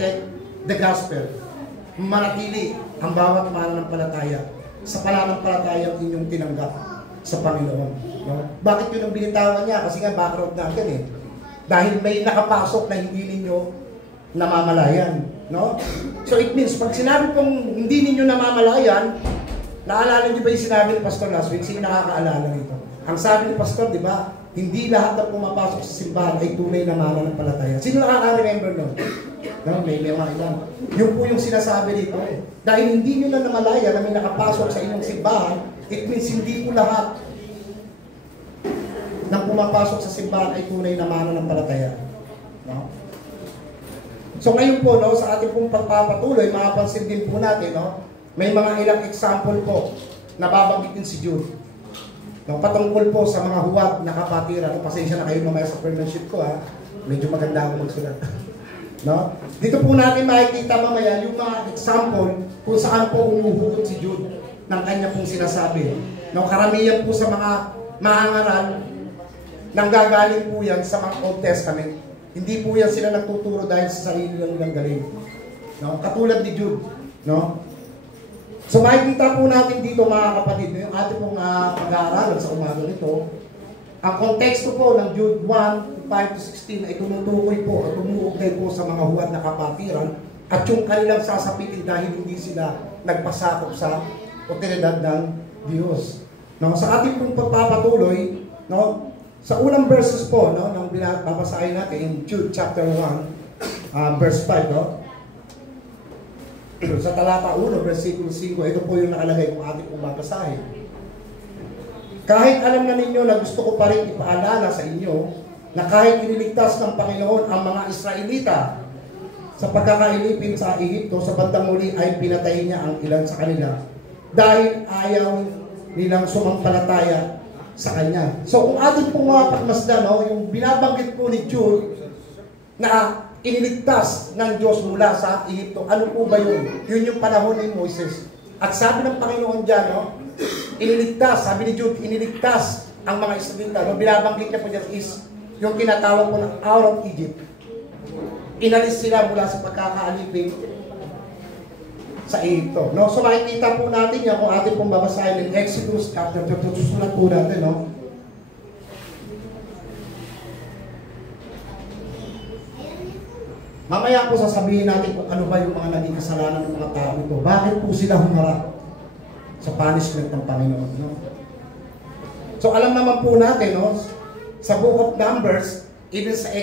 protect the gospel. Manatili ang bawat mananampalataya sa pananampalatayang inyong tinanggap sa Panginoon. No? Bakit yun ang binitawan niya? Kasi nga background natin eh. Dahil may nakapasok na hindi ninyo namamalayan. No? So it means, pag sinabi kong hindi ninyo namamalayan, naalala niyo ba yung sinabi ni Pastor last week? Sino nakakaalala nito? Ang sabi ni Pastor, di ba? Hindi lahat na pumapasok sa simbahan ay tunay na mananampalataya. Sino nakaka-remember nun? No, may mga ilan. Yun po yung sinasabi dito. Dahil hindi nyo na namalaya na may nakapasok sa inyong simbahan, it means hindi po lahat ng pumapasok sa simbahan ay tunay na mananampalataya. No? So ngayon po, no, sa ating pong pagpapatuloy, mapapansin din po natin, no, may mga ilang example po na babanggitin si Jude. No, patungkol po sa mga huwad na kapatiran. Pasensya na kayo mamaya sa penmanship ko, ha. Medyo maganda ako magsulat. No? Dito po natin makikita mamaya yung mga example kung saan po umuhugot si Jude ng kanya pong sinasabi. No, karamihan po sa mga mahangaral nanggagaling po yan sa mga Old Testament. Hindi po yan sila nagtuturo dahil sa sarili lang nilang galing. No? Katulad ni Jude. No? So makikita po natin dito mga kapatid, yung ating pong pag-aaralan sa umaga nito, ang konteksto po ng Jude 1:5-16 ay tumutukoy po at tumuugnay po sa mga huwad na kapatiran at yung kanilang sasapitin dahil hindi sila nagpasakop sa otoridad ng Diyos. No, sa ating pong pagpapatuloy, no, sa unang verses po, no, nang babasahin natin in Jude chapter 1, verse 5, no? Sa talata 1, versikulo 5, ito po yung nakalagay kung ating pong babasahin. Kahit alam na ninyo na gusto ko pa rin ipaalala sa inyo na kahit iniligtas ng Panginoon ang mga Israelita sa pagkakailipin sa Ehipto, sa bandang muli ay pinatay niya ang ilan sa kanila dahil ayaw nilang sumampalataya sa Kanya. So kung ating pong mga pagmasdan, no, yung binabanggit po ni Jude na iniligtas ng Diyos mula sa Ehipto, ano po ba yun? Yun yung panahon ni Moses. At sabi ng Panginoon dyan, no, iniligtas, sabi ni Jude, iniligtas ang mga Israelita. No, binabanggit niya po dyan is yung tinatawag po ng out of Egypt. Inalis sila mula sa pagkakaalipin sa Ehipto. No? So makikita po natin yan kung ating pong babasahin in Exodus chapter 2. Susulat po natin, no? Mamaya po sasabihin natin kung ano ba yung mga naging kasalanan ng mga tao ito. Bakit po sila humarap sa punishment ng Panginoon, no? So alam naman po natin, no, sa Book of Numbers, even sa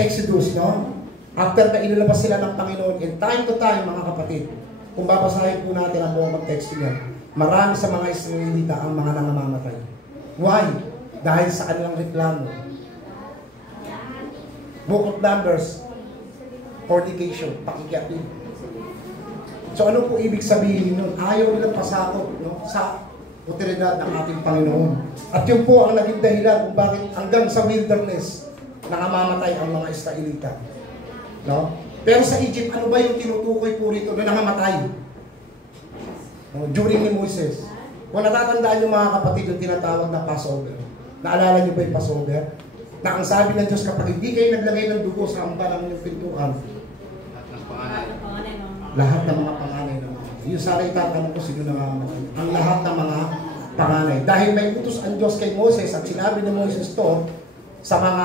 Exodus, no, after na inilabas sila ng Panginoon, in time to time, mga kapatid, kung babasahin po natin ang buong text niya, marami sa mga Israelita ang mga nangangamatay. Why? Dahil sa kanilang reklamo. Book of Numbers, fornication, pakikiapin. So ano po ibig sabihin nun? Ayaw nilang pasakop, no, sa otoridad ng ating Panginoon. At yun po ang naging dahilan kung bakit hanggang sa wilderness nakamamatay ang mga Israelita. No? Pero sa Egypt, ano ba yung tinutukoy po rito na nangamatay? No? During ni Moses. Kung natatandaan yung mga kapatid yung tinatawag na Passover. Naalala niyo ba yung Passover? Na ang sabi ng Diyos, kapag hindi kayo naglagay ng dugo sa ambalang ng pintuan, lahat ng mga panganay ng mga. Yung sana itatanong ko sino nangamatay. Ang lahat ng mga panganay. Dahil may utos ang Diyos kay Moses at sinabi ni Moses to sa mga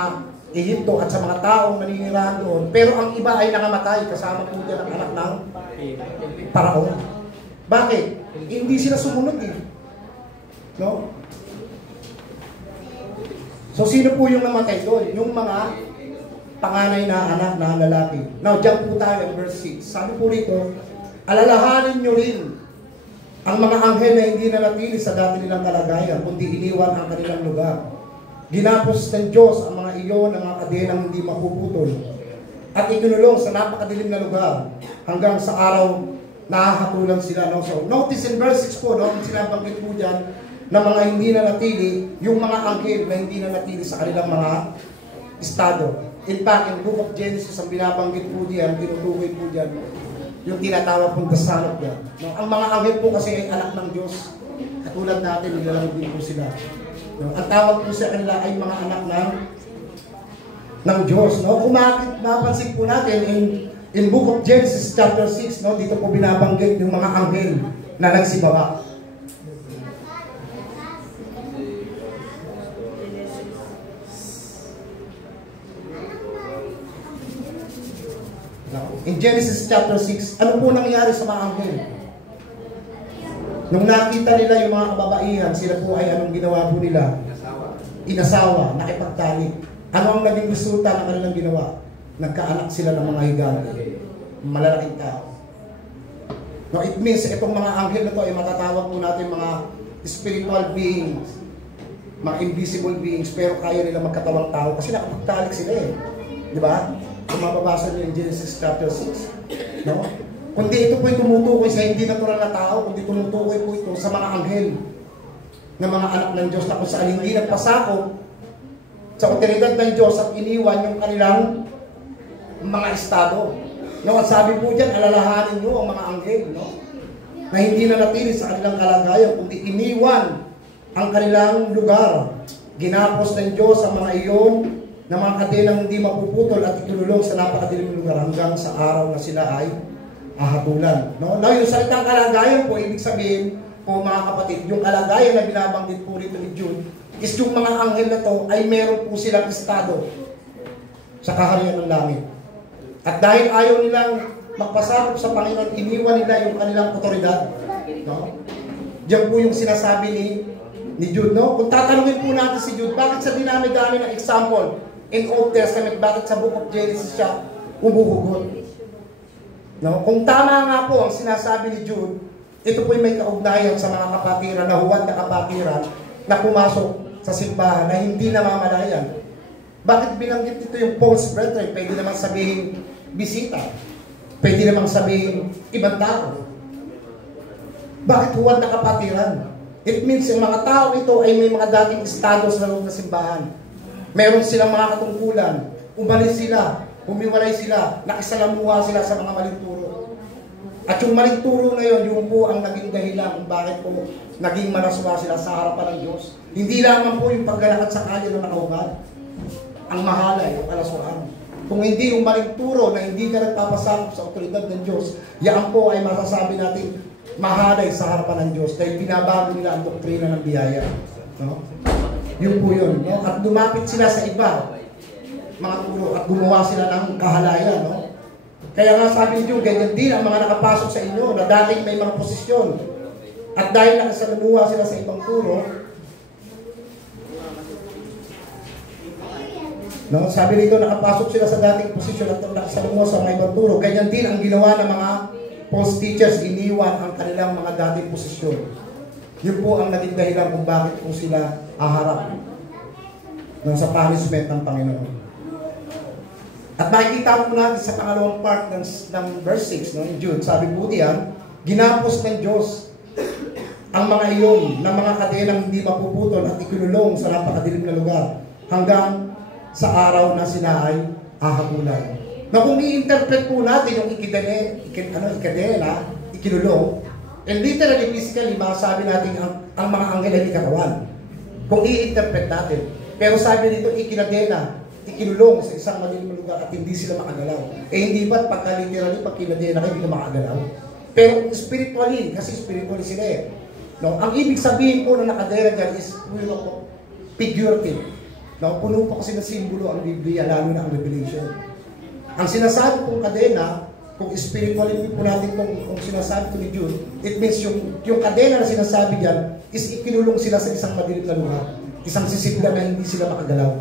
Ehipto at sa mga taong naninirahan doon. Pero ang iba ay nangamatay kasama po dyan ang anak ng Paraon. Bakit? Hindi sila sumunod eh. No? So sino po yung namatay doon? Yung mga panganay na anak na lalaki. Now, dyan po tayo in verse 6. Sabi po rito, alalahanin nyo rin ang mga anghel na hindi nanatili sa dati nilang kalagayan, kundi iniwan ang kanilang lugar. Ginapos ng Diyos ang mga iyon ng mga kadenang hindi mapuputol. At ikinulong sa napakadilim na lugar hanggang sa araw nakakatulang sila. No? So, notice in verse 6 po, no? Sinabanggit po dyan na mga hindi nanatili, yung mga anghel na hindi nanatili sa kanilang mga estado. In fact, in Book of Genesis, ang binabanggit po diyan, tinutukoy po diyan, yung tinatawag pong the Son of God. No? Ang mga anghel po kasi ay anak ng Diyos. Katulad natin, nilalang din po sila. No? Ang tawag po sa kanila ay mga anak ng Diyos. No? Kung mapansin po natin in In book of Genesis chapter 6, no, dito po binabanggit yung mga anghel na nagsibaba. In Genesis chapter 6, ano po nangyari sa mga anghel? Nung nakita nila yung mga kababaihan, sila po ay anong ginawa po nila? Inasawa, nakipagtalik. Ano ang naging resulta ng kanilang ginawa? Nagkaanak sila ng mga higante, malalaking tao. No, it means itong mga anghel na to ay matatawag po natin mga spiritual beings, mga invisible beings, pero kaya nila magkatawang tao kasi nakapagtalik sila eh. Di ba? Kung mababasa niyo yung Genesis chapter 6. No? Kundi ito po ay tumutukoy sa hindi natural na tao, kundi tumutukoy po ito sa mga anghel na mga anak ng Diyos na kung saan hindi nagpasakop sa otoridad ng Diyos at iniwan yung kanilang mga estado. No, at sabi po dyan, alalahanin nyo ang mga anghel, no? Na hindi na natili sa kanilang kalagayan, kundi iniwan ang kanilang lugar. Ginapos ng Diyos ang mga iyon na mga kadenang hindi mapuputol at itululong sa napakadilim lugar hanggang sa araw na sila ay ahatulan. No? Now, yung salitang kalagayan po, ibig sabihin po mga kapatid, yung kalagayan na binabanggit po rito ni Jude, is yung mga anghel na to ay meron po silang estado sa kaharian ng langit. At dahil ayaw nilang magpasakop sa Panginoon, iniwan nila yung kanilang otoridad. No? Diyan po yung sinasabi ni Jude. No? Kung tatanungin po natin si Jude, bakit sa dinami-dami ng example in Old Testament, bakit sa book of Genesis siya umuhugot? No? Kung tama nga po ang sinasabi ni Jude, ito po may kaugnayan sa mga kapatiran, na huwad na kapatiran na pumasok sa simbahan na hindi namamalayan. Bakit binanggit ito yung false brethren? Pwede naman sabihin bisita. Pwede naman sabihin ibang tao. Bakit huwad na kapatiran? It means yung mga tao ito ay may mga dating estado sa loob ng simbahan. Meron silang mga katungkulan. Umalis sila, humiwalay sila, nakisalamuha sila sa mga maling turo. At yung maling turo na yun, yung po ang naging dahilan kung bakit po naging maraswa sila sa harapan ng Diyos. Hindi lamang po yung paglalakad sa kalye ng nakahubad. Ang mahalay, yung kalaswaan. Kung hindi yung maling turo na hindi ka nagpapasakop sa otoridad ng Diyos, yan po ay masasabi natin mahalay sa harapan ng Diyos dahil binabago nila ang doktrina ng biyaya. No? Yun po yun. No? At lumapit sila sa iba, mga turo, at gumawa sila ng kahalayan. No? Kaya nga sabi niyo, ganyan din ang mga nakapasok sa inyo na dating may mga posisyon. At dahil nakasalamuha sila sa ibang turo, no, sabi nito, nakapasok sila sa dating posisyon at nakasalamuha sa mga ibang turo. Ganyan din ang ginawa ng mga false teachers, iniwan ang kanilang mga dating posisyon. Yun po ang naging dahilan kung bakit po sila aharap sa punishment ng Panginoon. At makikita po natin sa pangalawang part ng verse 6, no, in Jude, sabi po diyan, ginapos ng Diyos ang mga iyon na mga kadenang hindi mapuputol at ikinulong sa napakadilim na lugar hanggang sa araw na sila ay ahabulan. Na kung i-interpret po natin yung ikadena, ikinulong, and literally, physically, masasabi natin ang mga anghel ay katawan. Kung i-interpret natin. Pero sabi dito, ikinadena, ikinulong sa isang malilim na lugar at hindi sila makagalaw. Eh hindi ba't pagka literally, pag kinadena kayo, hindi na makagalaw? Pero spiritually, kasi spiritually sila eh. No? Ang ibig sabihin po na nakadena dyan is figurative. No? Puno po kasi na simbolo ang Biblia, lalo na ang Revelation. Ang sinasabi pong kadena, kung spiritually po natin kung sinasabi ito ni Jude, it means yung kadena na sinasabi dyan is ikinulong sila sa isang madilim na lugar. Isang sisigla na hindi sila makagalaw.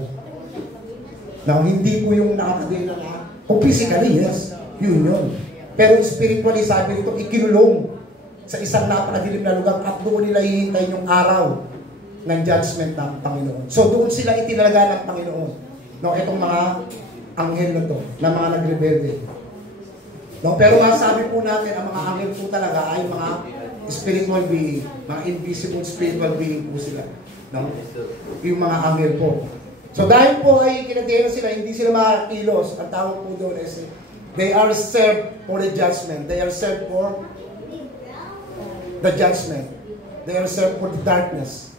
Now, hindi po yung nakakadena na, kung physically, yes, yun. Pero spiritually, sabi nito, ikinulong sa isang napakadilim na lugar at doon nila hihintayin yung araw ng judgment ng Panginoon. So, doon sila itinalaga ng Panginoon. No, itong mga anghel na to, na mga nagrebelde. No, pero nga sabi po natin, ang mga anghel po talaga ay mga spiritual being, mga invisible spiritual being po sila. No? Yung mga anghel po. So dahil po ay kinadena sila, hindi sila makakilos. Ang tawag po doon is, they are served for the judgment. They are served for the judgment. They are served for the darkness.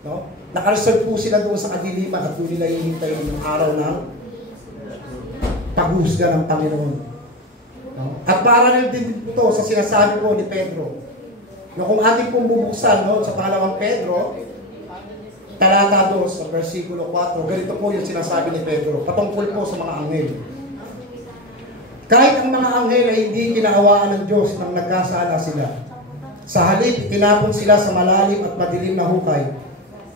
No? Nakareserve po sila doon sa kadiliman at doon nila hihintayin yung araw ng paghusga ng Panginoon. No? At parallel din po ito sa sinasabi po ni Pedro. No, kung ating pong bubuksan, no, sa pangalawang Pedro, talata 2, sa versikulo 4, ganito po yung sinasabi ni Pedro, patungkol po sa mga anghel. Kahit ang mga anghel ay hindi kinaawaan ng Diyos nang nagkasala sila. Sa halip, itinapon sila sa malalim at madilim na hukay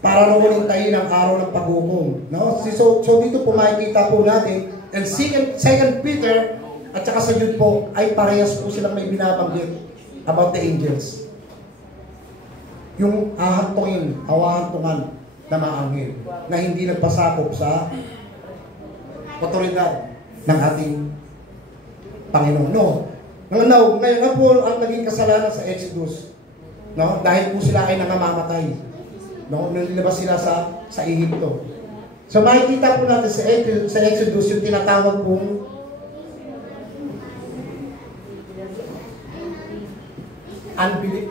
para roon hintayin ang araw ng paghukom. No? So dito po makikita po natin, and 2 Peter at saka sa Jude po, ay parehas po silang may binabanggit about the angels. Yung awahantungan na mga anghel na hindi nagpasakop sa otoridad ng ating Panginoon. No? Ngayon na po ang naging kasalanan sa Exodus. No? Dahil po sila ay nangamamatay. No? Nung nilabas sila sa Ehipto. So makikita po natin sa Exodus yung tinatawag pong unbelief.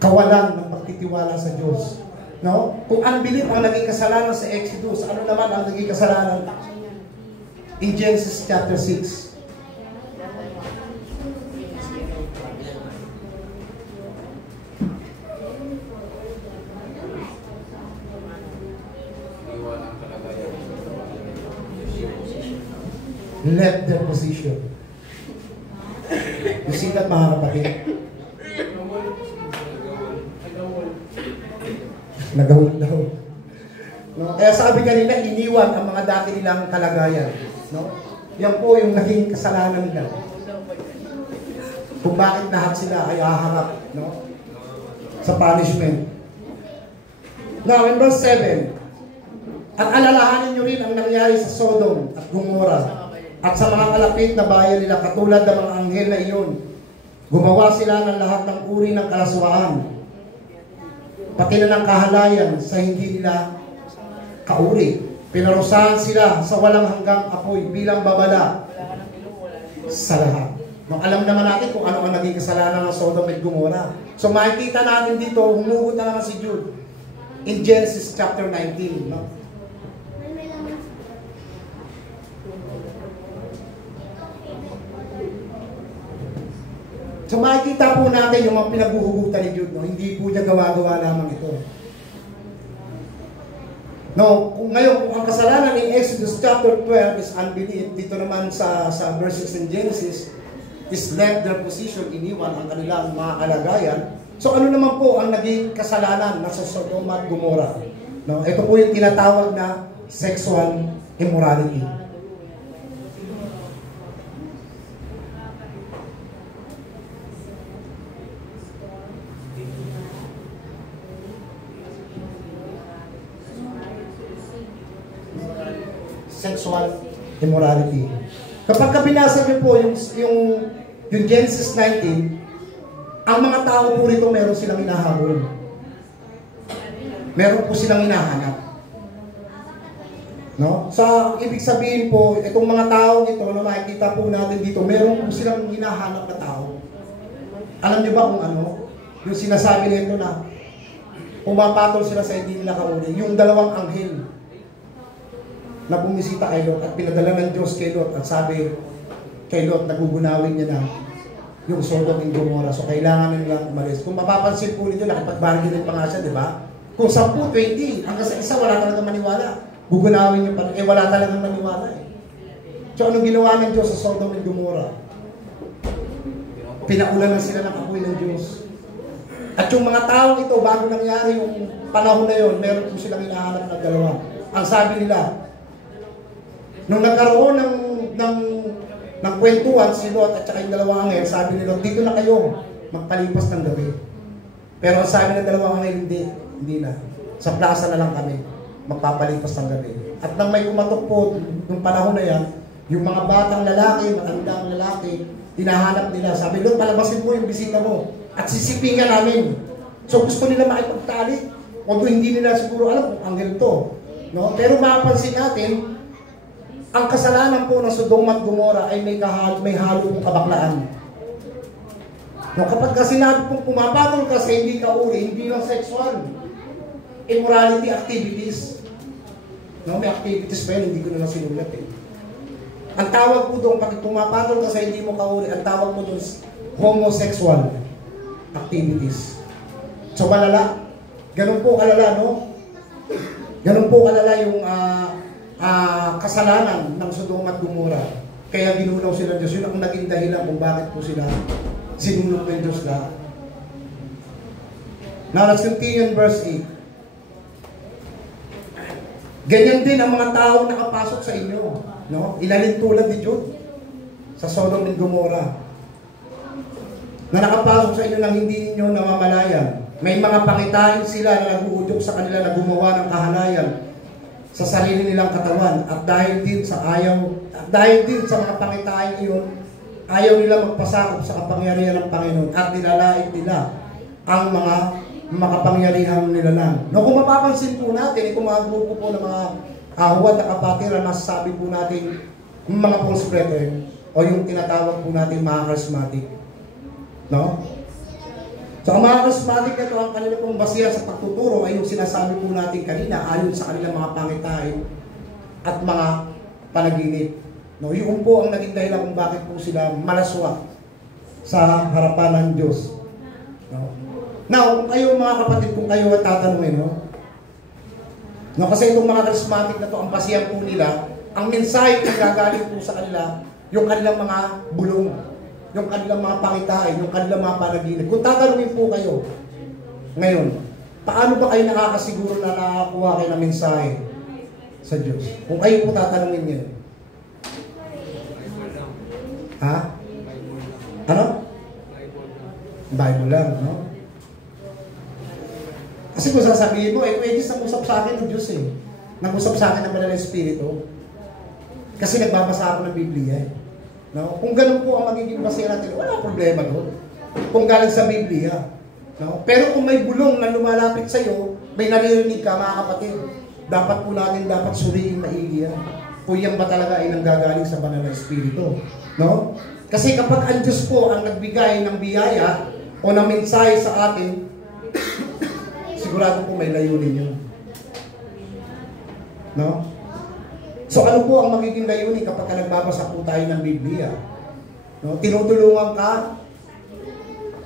Kawalan ng pagtitiwala sa Diyos. No? Kung unbelief ang naging kasalanan sa Exodus, ano naman ang naging kasalanan in Genesis chapter 6? Left their position. You see that, mga kapatid? Nagawin daw. No? Kaya sabi kanina, iniwan ang mga dati nilang kalagayan. No? Yan po yung naging kasalanan nila. Kung bakit lahat sila ay haharap, no? Sa punishment. Now, in verse 7, at alalahanin nyo rin ang nangyari sa Sodom at Gomorrah at sa mga kalapit na bayan nila katulad ng mga anghel na iyon. Gumawa sila ng lahat ng uri ng kalaswaan, pati na ng kahalayan sa hindi nila kauri. Pinarusahan sila sa walang hanggang apoy bilang babala sa lahat. No, alam naman natin kung ano ang naging kasalanan ng Sodom at Gomorrah. So makikita natin dito, humugot na naman si Jude in Genesis chapter 19. No? So makikita po natin yung mga pinaghuhugutan ni Jude. No? Hindi po niya gawa-gawa lamang ito. No, ngayon, kung ang kasalanan in Exodus chapter 12 is unbelief, dito naman sa verses in Genesis, is left their position, iniwan ang kanilang mga kalagayan. So ano naman po ang naging kasalanan na sa Sodom at Gomorrah? No, ito po yung tinatawag na sexual immorality. Sexual immorality. Kapag binasa niyo po yung Genesis 19, ang mga tao po rito meron silang hinahabol. Meron po silang hinahanap. No? Sa ibig sabihin po, itong mga tao ito na makikita po natin dito, meron po silang hinahanap na tao. Alam niyo ba kung ano? Yung sinasabi nito na pumapatol sila sa hindi nila kauli. Yung dalawang anghel na bumisita kay Lot at pinadala ng Diyos kay Lot at sabi kay Lot, nagugunawin niya na yung Sodom and Gomorrah. So kailangan nila umalis. Kung mapapansin po ninyo, nakipag-bargain pa nga siya, di ba? Kung 10, 20, hanggang sa isa, wala talagang maniwala. Gugunawin niyo pa, wala talagang maniwala eh. So anong ginawa ng Diyos sa Sodom and Gomorrah? Pinaulan na sila ng apoy ng Diyos. At yung mga tao ito, bago nangyari yung panahon na yun, meron po silang hinahanap ng dalawa. Ang sabi nila, nung nagkaroon ng kwentuhan si Lot at saka yung dalawang anghel, sabi ni Lot, dito na kayo magpalipas ng gabi. Pero ang sabi ng dalawang anghel, hindi na. Sa plaza na lang kami magpapalipas ng gabi. At nang may kumatok po nung panahon na yan, yung mga batang lalaki, matandang lalaki, hinahanap nila. Sabi, Lot, palabasin mo yung bisita mo at sisipingan namin. So gusto nila makipagtali. Although hindi nila siguro alam kung anghel to. No? Pero mapapansin natin, ang kasalanan po ng Sodom at Gomorrah ay may halong kabaklaan. No, kapag sinabi pong pumapatol ka sa hindi kauri, hindi lang sexual, immorality activities. No, may activities pa yun, hindi ko na lang sinulat eh. Ang tawag po doon, pag pumapatol ka sa hindi mo kahuli, ang tawag mo doon, homosexual activities. So malala. Ganun po kalala, no? Ganun po kalala yung kasalanan ng Sodom at Gomora. Kaya ginunaw sila ng Diyos. Yun ang naging dahilan kung bakit po sila sinulong ng Diyos lahat. Now, let's continue in verse 8. Ganyan din ang mga taong nakapasok sa inyo. No? Ilalin tulad ni Jude sa Sodom and Gomora. Na nakapasok sa inyo nang hindi ninyo namamalayan. May mga pangitain sila na naguudyok sa kanila na gumawa ng kahalayan sa sarili nilang katawan. At dahil din sa mga pangitain iyon, ayaw nila magpasakop sa kapangyarihan ng Panginoon at nilalait nila ang mga makapangyarihang nilalang. No, kung mapapansin po natin, kung mga grupo po ng mga huwad na kapatiran, masasabi po natin yung mga false brethren o yung tinatawag po natin mga charismatic. No? So ang mga charismatic na ito, ang kanila pong basihan sa pagtuturo ay yung sinasabi po natin kanina ayon sa kanilang mga pangitain at mga panaginip. No, yun po ang naging dahilan kung bakit po sila malaswa sa harapan ng Diyos. No? Now, kung kayo mga kapatid, kung kayo at tatanungin, no? No, kasi itong mga charismatic na ito, ang basihan po nila, ang mensahe na gagaling po sa kanila, yung kanilang mga bulong, yung kanilang mga pangitain, yung kanilang mga panaginip. Kung tatanungin po kayo, ngayon, paano ba kayo nakakasiguro na nakakuha kayo ng mensahe sa Diyos? Kung kayo po tatanungin niyo. Ha? Ano? Bible lang, no? Kasi kung sasabihin mo, pwede nag-usap sa akin ng Diyos eh. Nag-usap sa akin ng Banal na Espiritu. Kasi nagbabasa ako ng Biblia eh. No? Kung ganun po ang magiging basihan natin, wala problema doon. Kung galing sa Biblia. No? Pero kung may bulong na lumalapit sa iyo, may naririnig ka mga kapatid, dapat po natin suriin maigi yan. Kung yan ba talaga ay nanggagaling sa Banal na Espiritu. No? Kasi kapag ang Diyos po ang nagbigay ng biyaya o ng mensahe sa atin, sigurado po may layunin yun. No? So ano po ang magiging layunin kapag nagbabasa po tayo ng Biblia? No? Tinutulungan ka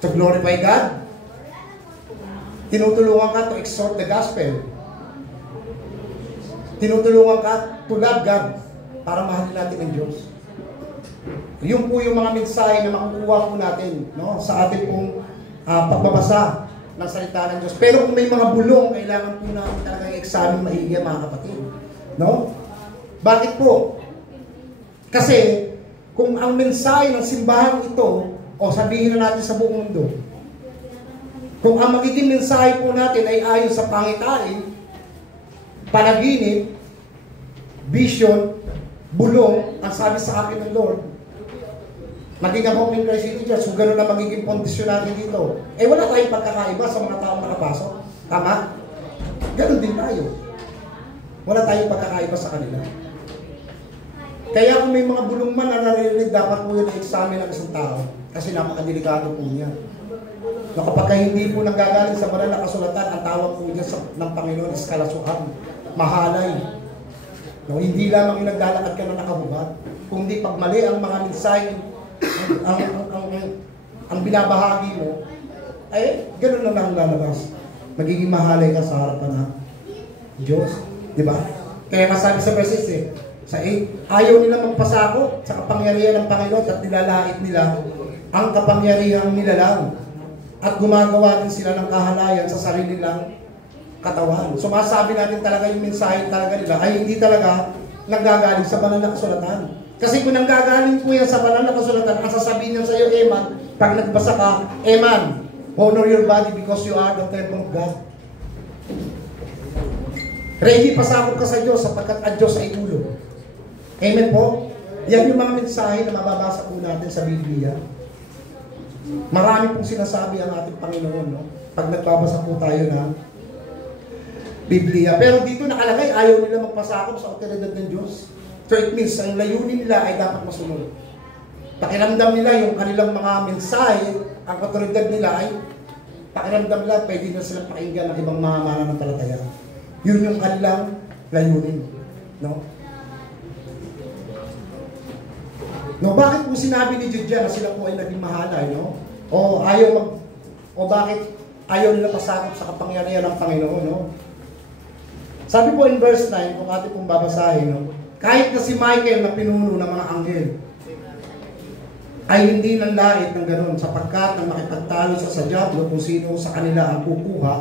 to glorify God. Tinutulungan ka to exhort the gospel. Tinutulungan ka to love God para mahalin natin ang Diyos. Yun po yung mga mensahe na makukuha po natin, no? Sa ating pong pagbabasa ng salita ng Diyos. Pero kung may mga bulong, kailangan po natin talagang i-examine maigi mga kapatid. No? Bakit po? Kasi, kung ang mensahe ng simbahan ito, o sabihin na natin sa buong mundo, kung ang magiging mensahe po natin ay ayon sa pangitain, panaginip, vision, bulong, ang sabi sa akin ng Lord, maging ang Hope in Christ City Church, kung gano'n na magiging kondisyon natin dito, wala tayong pagkakaiba sa mga taong nakapasok. Tama? Gano'n din tayo. Wala tayong pagkakaiba sa kanila. Kaya kung may mga bulong man na naririnig, dapat po yun na-examine ng isang tao. Kasi napakadelikado po niya. No, kapag hindi po nanggagaling sa banal na kasulatan, ang tawag po niya ng Panginoon is kalasuhan, mahalay. No, hindi lamang yung naglalakad ka na nakahubad, kundi pag mali ang mga mensahe, ang binabahagi mo, gano'n lang ang lalabas. Magiging mahalay ka sa harapan ng Diyos. Di ba? Kaya kasabi sa verse 6 sa 8, ayaw nila magpasakop sa kapangyarihan ng Panginoon at nilalait nila ang kapangyarihang nilalang at gumagawa din sila ng kahalayan sa sarili nilang katawan. So masabi natin talaga yung mensahe talaga nila ay hindi talaga nanggagaling sa banal na kasulatan. Kasi kung nanggagaling po yan sa banal na kasulatan, ang sasabihin niya sa iyo, Eman, pag nagbasa ka, Eman, honor your body because you are the temple of God. Ready pasakop ka sa Diyos sapagkat ang Diyos ay ulo. Amen po? Yan yung mga mensahe na mababasa po natin sa Biblia. Marami pong sinasabi ang ating Panginoon, no? Pag nagbabasa po tayo ng Biblia. Pero dito nakalagay, ayaw nila magpasakop sa otoridad ng Diyos. So it means, ang layunin nila ay dapat masunod. Pakiramdam nila yung kanilang mga mensahe, ang otoridad nila ay pakiramdam nila, pwede na silang pakinggan ng ibang mga mananampalataya. Yun yung kanilang layunin. No? No, bakit po sinabi ni Jude na sila po ay naging mahalay, no? O bakit ayaw nila pasakop sa kapangyarihan ng Panginoon, no? Sabi po in verse 9, kung ating pong babasahin, no? Kahit na si Michael na pinuno ng mga anghel, ay hindi nanlait ng ganun sapagkat nang makipagtalo siya sa diablo kung sino sa kanila ang kukuha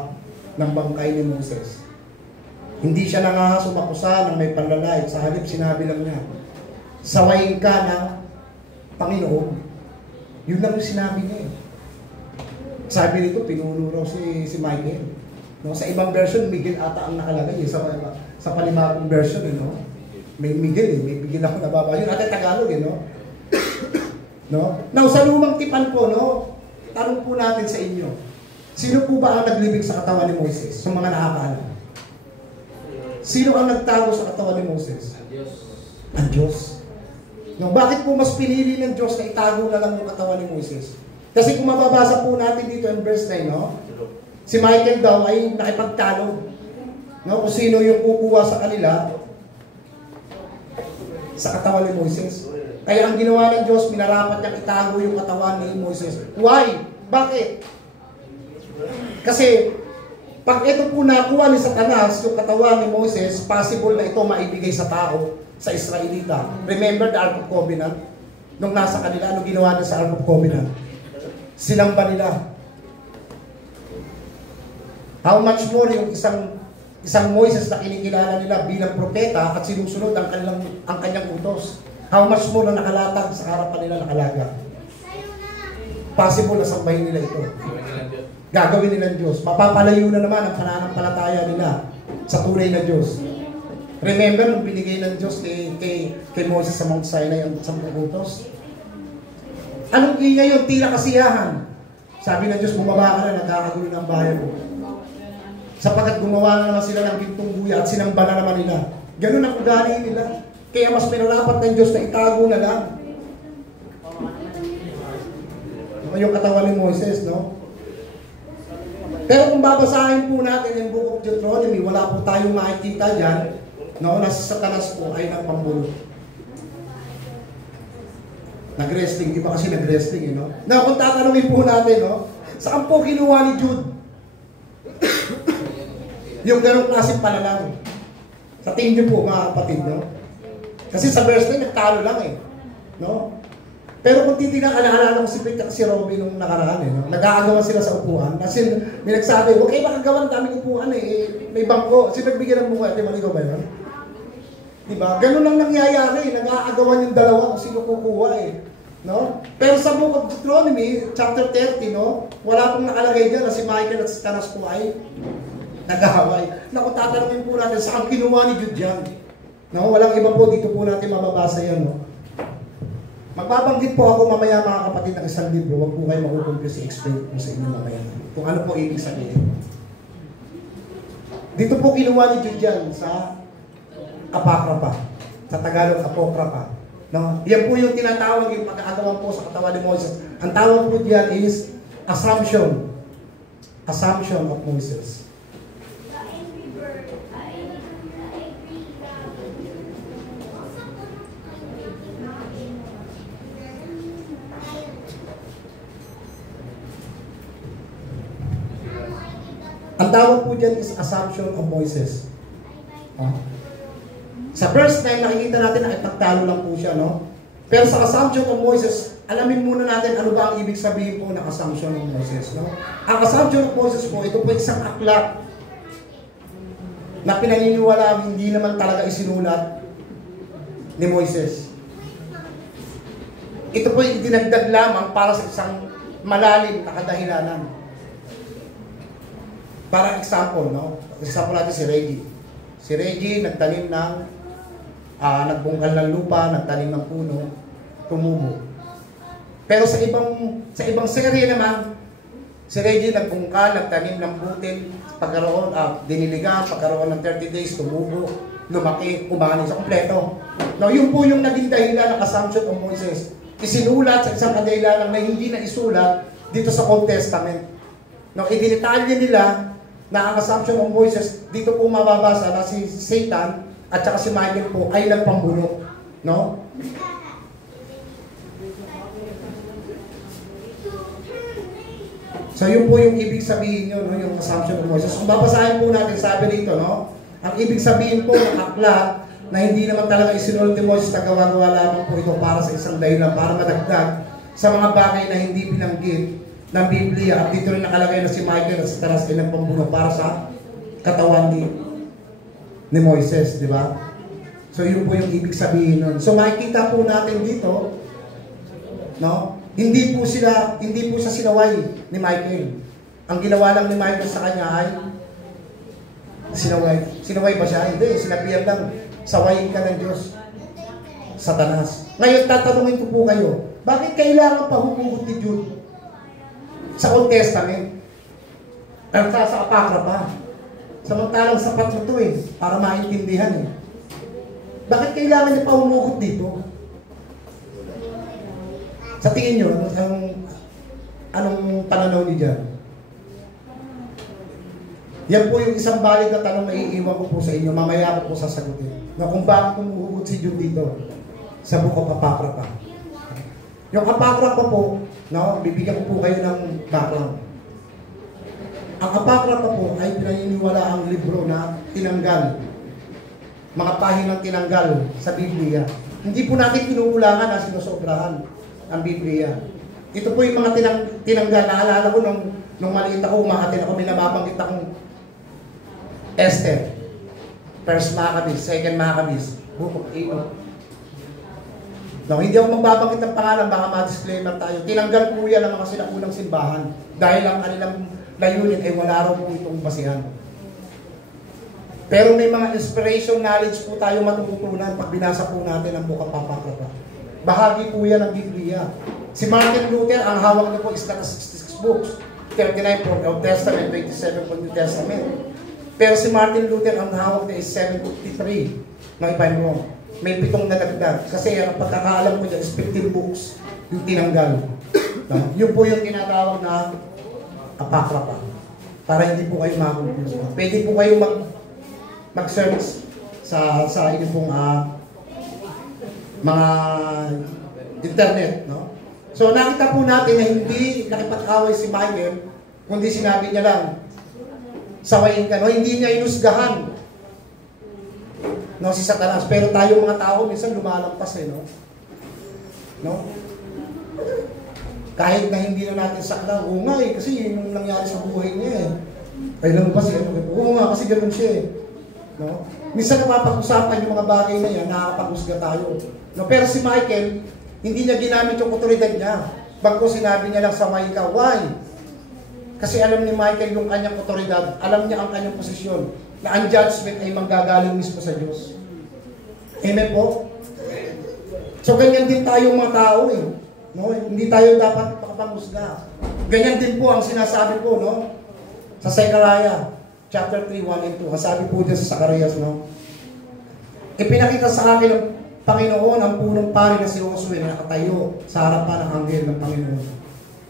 ng bangkay ni Moses. Hindi siya nangasumakusa ng may panlalait. Sa halip, sinabi lang niya, sawayin ka ng Panginoon. Yun lang yung sinabi niya. Sabi nito, pinuno raw si Michael. No? Sa ibang version, Miguel ata ang nakalagay. Sa panibagong version, no? May Miguel, may Miguel ako nababa. Yun ata Tagalog, no? No? Now, sa lumang tipan po, no? Tanong po natin sa inyo. Sino po ba ang naglibing sa katawan ni Moises? Sa mga nakakaalam. Sino ang nagtago sa katawan ni Moses? Ang Diyos. Ang Diyos. No, bakit po mas pinili ng Diyos na itago na lang yung katawan ni Moises? Kasi kung mababasa po natin dito in verse 9, no? Si Michael daw ay nakipagtalo. No? Kung sino yung kukuha sa kanila sa katawan ni Moises. Kaya ang ginawa ng Diyos, minarapat niyang itago yung katawan ni Moises. Why? Bakit? Kasi pag ito po nakuha ni Satanas, yung katawan ni Moses, possible na ito maibigay sa tao, sa Israelita. Remember the Ark of Covenant? Nung nasa kanila, ano ginawa niya sa Ark of Covenant? Sinamba nila. How much more yung isang Moses na kinikilala nila bilang propeta at sinusunod ang kanyang utos. How much more na nakalatag sa harapan nila nakalaga. Possible na sambahin nila ito. Gagawin nila ng Diyos. Mapapalayo na naman ang pananampalataya nila sa tunay na Diyos. Remember, nung binigay ng Diyos kay Moses sa Mount Sinai ang 10 utos? Anong ingay yun? Tila kasiyahan. Sabi ng Diyos, bumaba ka na, nagkakagulo ng bayan mo. Sapagkat gumawa na naman sila ng gintong buya at sinamba na naman nila. Ganun ang ugali nila. Kaya mas minarapat ng Diyos na itago na lang. Yung katawan ni Moses, no? Pero kung babasahin po natin yung Book of Deuteronomy, wala po tayong makikita dyan, no, na si Satanas po ay nagpambulot. Nag-wrestling, iba kasi nag-wrestling, no? Na kung tatanungin po natin, no, saan po kinuha ni Jude? Yung ganong klaseng pananaw. Sa tingin niyo po, mga kapatid, no? Kasi sa verse 9, nagtalo lang eh. No? Pero kung titignan, alala ko si Pete at si Robby nung nakaraan eh. No? Nag-aagawan sila sa upuan. Kasi may nagsabi, huwag kayo makagawa ng daming upuan eh. May bangko. Kasi nagbigyan ng buka. Di maligaw ba yun? Diba? Ganun lang nangyayari. Nag-aagawan yung dalawa kung sino kukuha eh. No? Pero sa Book of Deuteronomy, chapter 30, no? Wala pong nakalagay dyan na si Michael at si Satanas po ay nag-ahaway. Naku, tatanungin po natin, saan kinuha ni Jude yan? No? Walang iba po, dito po natin mababasa yan. No? Magbabanggit po ako mamaya mga kapatid ng isang libro. Huwag po kayo mag-confuse, explain po sa inyo mamaya. Kung ano po ibig sabihin. Dito po kinuha ni Jude yan sa Apocrypha. Sa Tagalog, Apocrypha. No? Yan po yung tinatawag yung pag-aagawan po sa katawan ni Moses. Ang tawag po diyan is Assumption. Assumption of Moses. Ang tawag po dyan is Assumption of Moses. Sa verse 9, nakikita natin na ipagtalo lang po siya, no? Pero sa Assumption of Moses, alamin muna natin ano ba ang ibig sabihin po ng Assumption of Moses, no? Ang Assumption of Moses po, ito po isang aklat na pinaniniwala hindi naman talaga isinulat ni Moises. Ito po yung dinagdag lamang para sa isang malalim na kadahilanan. Para example, no? Example natin si Reggie. Si Reggie nagtanim ng nagbungkal ng lupa, nagtanim ng puno, tumubo. Pero sa ibang serye naman, si Reggie nagbungkal, nagtanim ng butil, pagkaroon diniligan, pagkaroon ng 30 days, tumubo, lumaki, umani sa kompleto. No, yun po yung naging dahilan ng Assumption of Moses. Isinulat sa isang kadahilan na hindi na isulat dito sa Old Testament. No, idinitalye nila na ang Assumption of Moses, dito po mababasa na si Satan at saka si Michael po ay nagpambulok. No? So yun po yung ibig sabihin nyo, no? Yung assumption of Moses. Kung babasahin po natin, sabi rito, no? Ang ibig sabihin po ng aklat na hindi naman talaga isinulot ni Moses na gawa-gawa lamang po ito para sa isang dahilan, para madagdag sa mga bagay na hindi binanggit ng Biblia. At dito rin nakalagay na si Michael at si Taras ay nagpambuno para sa katawan ni Moises, di ba? So yun po yung ibig sabihin nun. So makikita po natin dito, no? Hindi po siya sinaway ni Michael. Ang ginawa lang ni Michael sa kanya ay sinaway. Sinaway ba siya? Hindi. Sinabihan lang, sawayin ka ng Diyos. Satanas. Ngayon, tatanungin ko po kayo, bakit kailangan pa humugot ni Jude sa Old Testament? Sa Apocrypha. Samantalang sapat na ito para maintindihan Bakit kailangan niya pa humugot dito? Sa tingin nyo, anong pananaw niyo dyan? Yan po yung isang valid na tanong na iiwan ko po sa inyo. Mamaya ko po sasagutin. Na kung bakit humugot si Jude dito sa Book of Apocrypha. Yung Apocrypha po, no, bibigyan ko po kayo ng background. Ang Apocrypha po ay pinaniniwala ang libro na tinanggal. Mga pahinang tinanggal sa Biblia. Hindi po natin kinuulangan na sinusobrahan ang Biblia. Ito po yung mga tinanggal. Naalala ko nung maliit ako, umahatin ako, may nababanggit akong Esther, First Maccabees, Second Maccabees, Book of Enoch. No, hindi ako magbabanggit ng pangalan, baka ma-disclaimer tayo. Tinanggal po yan ang mga sinaunang simbahan dahil ang kanilang layunin ay wala raw po itong basihan. Pero may mga inspiration knowledge po tayo matututunan pag binasa po natin ang Book of Apocrypha. Bahagi po yan ng Biblia. Si Martin Luther, ang hawak niya po is naka 66 books. 39 po Old Testament, 27 po New Testament. Pero si Martin Luther, ang hawak niya is 753. No, if I'm wrong. May 7 na dagdag. Kasi ang pagkakaalam ko niya is 15 books yung tinanggal. No? Yun po yung tinatawag na Apocrypha. Para hindi po kayo makakonfuse. Pwede po kayo mag-search sa inyong pong mga internet. No? So nakita po natin na hindi nakipag-away si Michael, kundi sinabi niya lang, sawayin ka. No? Hindi niya inusgahan si Satanas. Pero tayo mga tao, minsan lumalampas no? Kahit na hindi na natin sakla, oo nga kasi yun yung nangyari sa buhay niya Kailan ba siya? Oo nga, kasi ganun siya No? Minsan napapag-usapan yung mga bagay na yan, nakakapag-usga tayo. No? Pero si Michael, hindi niya ginamit yung otoridad niya. Bago sinabi niya lang, sawayin ka. Why? Kasi alam ni Michael yung kanyang otoridad, alam niya ang kanyang posisyon, na ang judgment ay manggagaling mismo sa Diyos. Amen po? So ganyan din tayo mga tao No? Hindi tayo dapat makapangusga. Ganyan din po ang sinasabi po, no? Sa Zechariah, chapter 3, 1 and 2. Ang sabi po dyan sa Zacarias, no? Ipinakita sa akin ng Panginoon ang punong pari na si Josue na nakatayo sa harapan ng anghel ng Panginoon.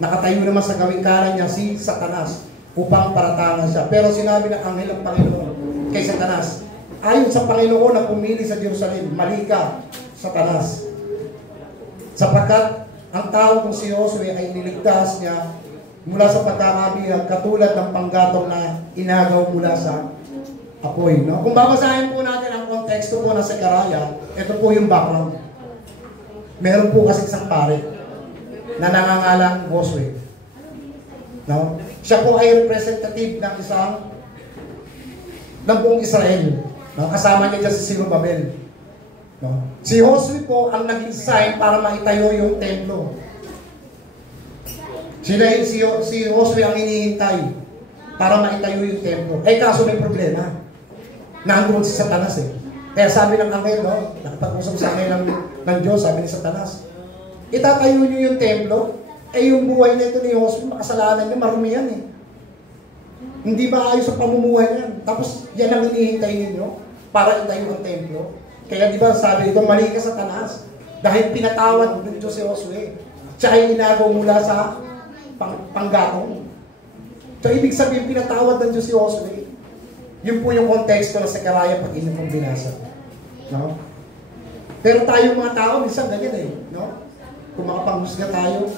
Nakatayo naman sa gawing kanan niya si Satanas upang paratangan siya. Pero sinabi ng anghel ng Panginoon kay Satanas, ayon sa Panginoon na pumili sa Jerusalem, mali ka, Satanas. Sapagkat ang tao kong si Josue ay niligtas niya mula sa pagkakabihan katulad ng panggatong na inagaw mula sa apoy. No? Kung babasahin po natin ang konteksto po ng Zechariah, ito po yung background. Meron po kasi isang pare na nangangalang Josue. No? Siya po ay representative ng buong Israel. No? Kasama niya dyan si Zerubbabel. No? Si Josue po ang naging sign para maitayo yung templo. Si Josue ang hinihintay para maitayo yung templo. Kaso may problema. Nandun si Satanas Kaya sabi ng anghel, no? Nakapag-usap sa akin ng Diyos, sabi ni Satanas, itatayo niyo yung templo, yung buhay na ito ni Josue, makasalanan niyo, marumi yan Hindi ba ayos sa pamumuhay yan? Tapos yan ang hinihintay ninyo para itayo ang templo. Kaya di ba sabi ito, mali ka Satanas. Dahil pinatawad ng Diyos si Josue. Siya ay inagaw mula sa panggatong. So ibig sabihin, pinatawad ng Diyos si Josue. Yun po yung konteksto ng Zechariah pag inyong pong binasa. No? Pero tayo mga tao, minsan ganyan no? kung makapanghusga tayo.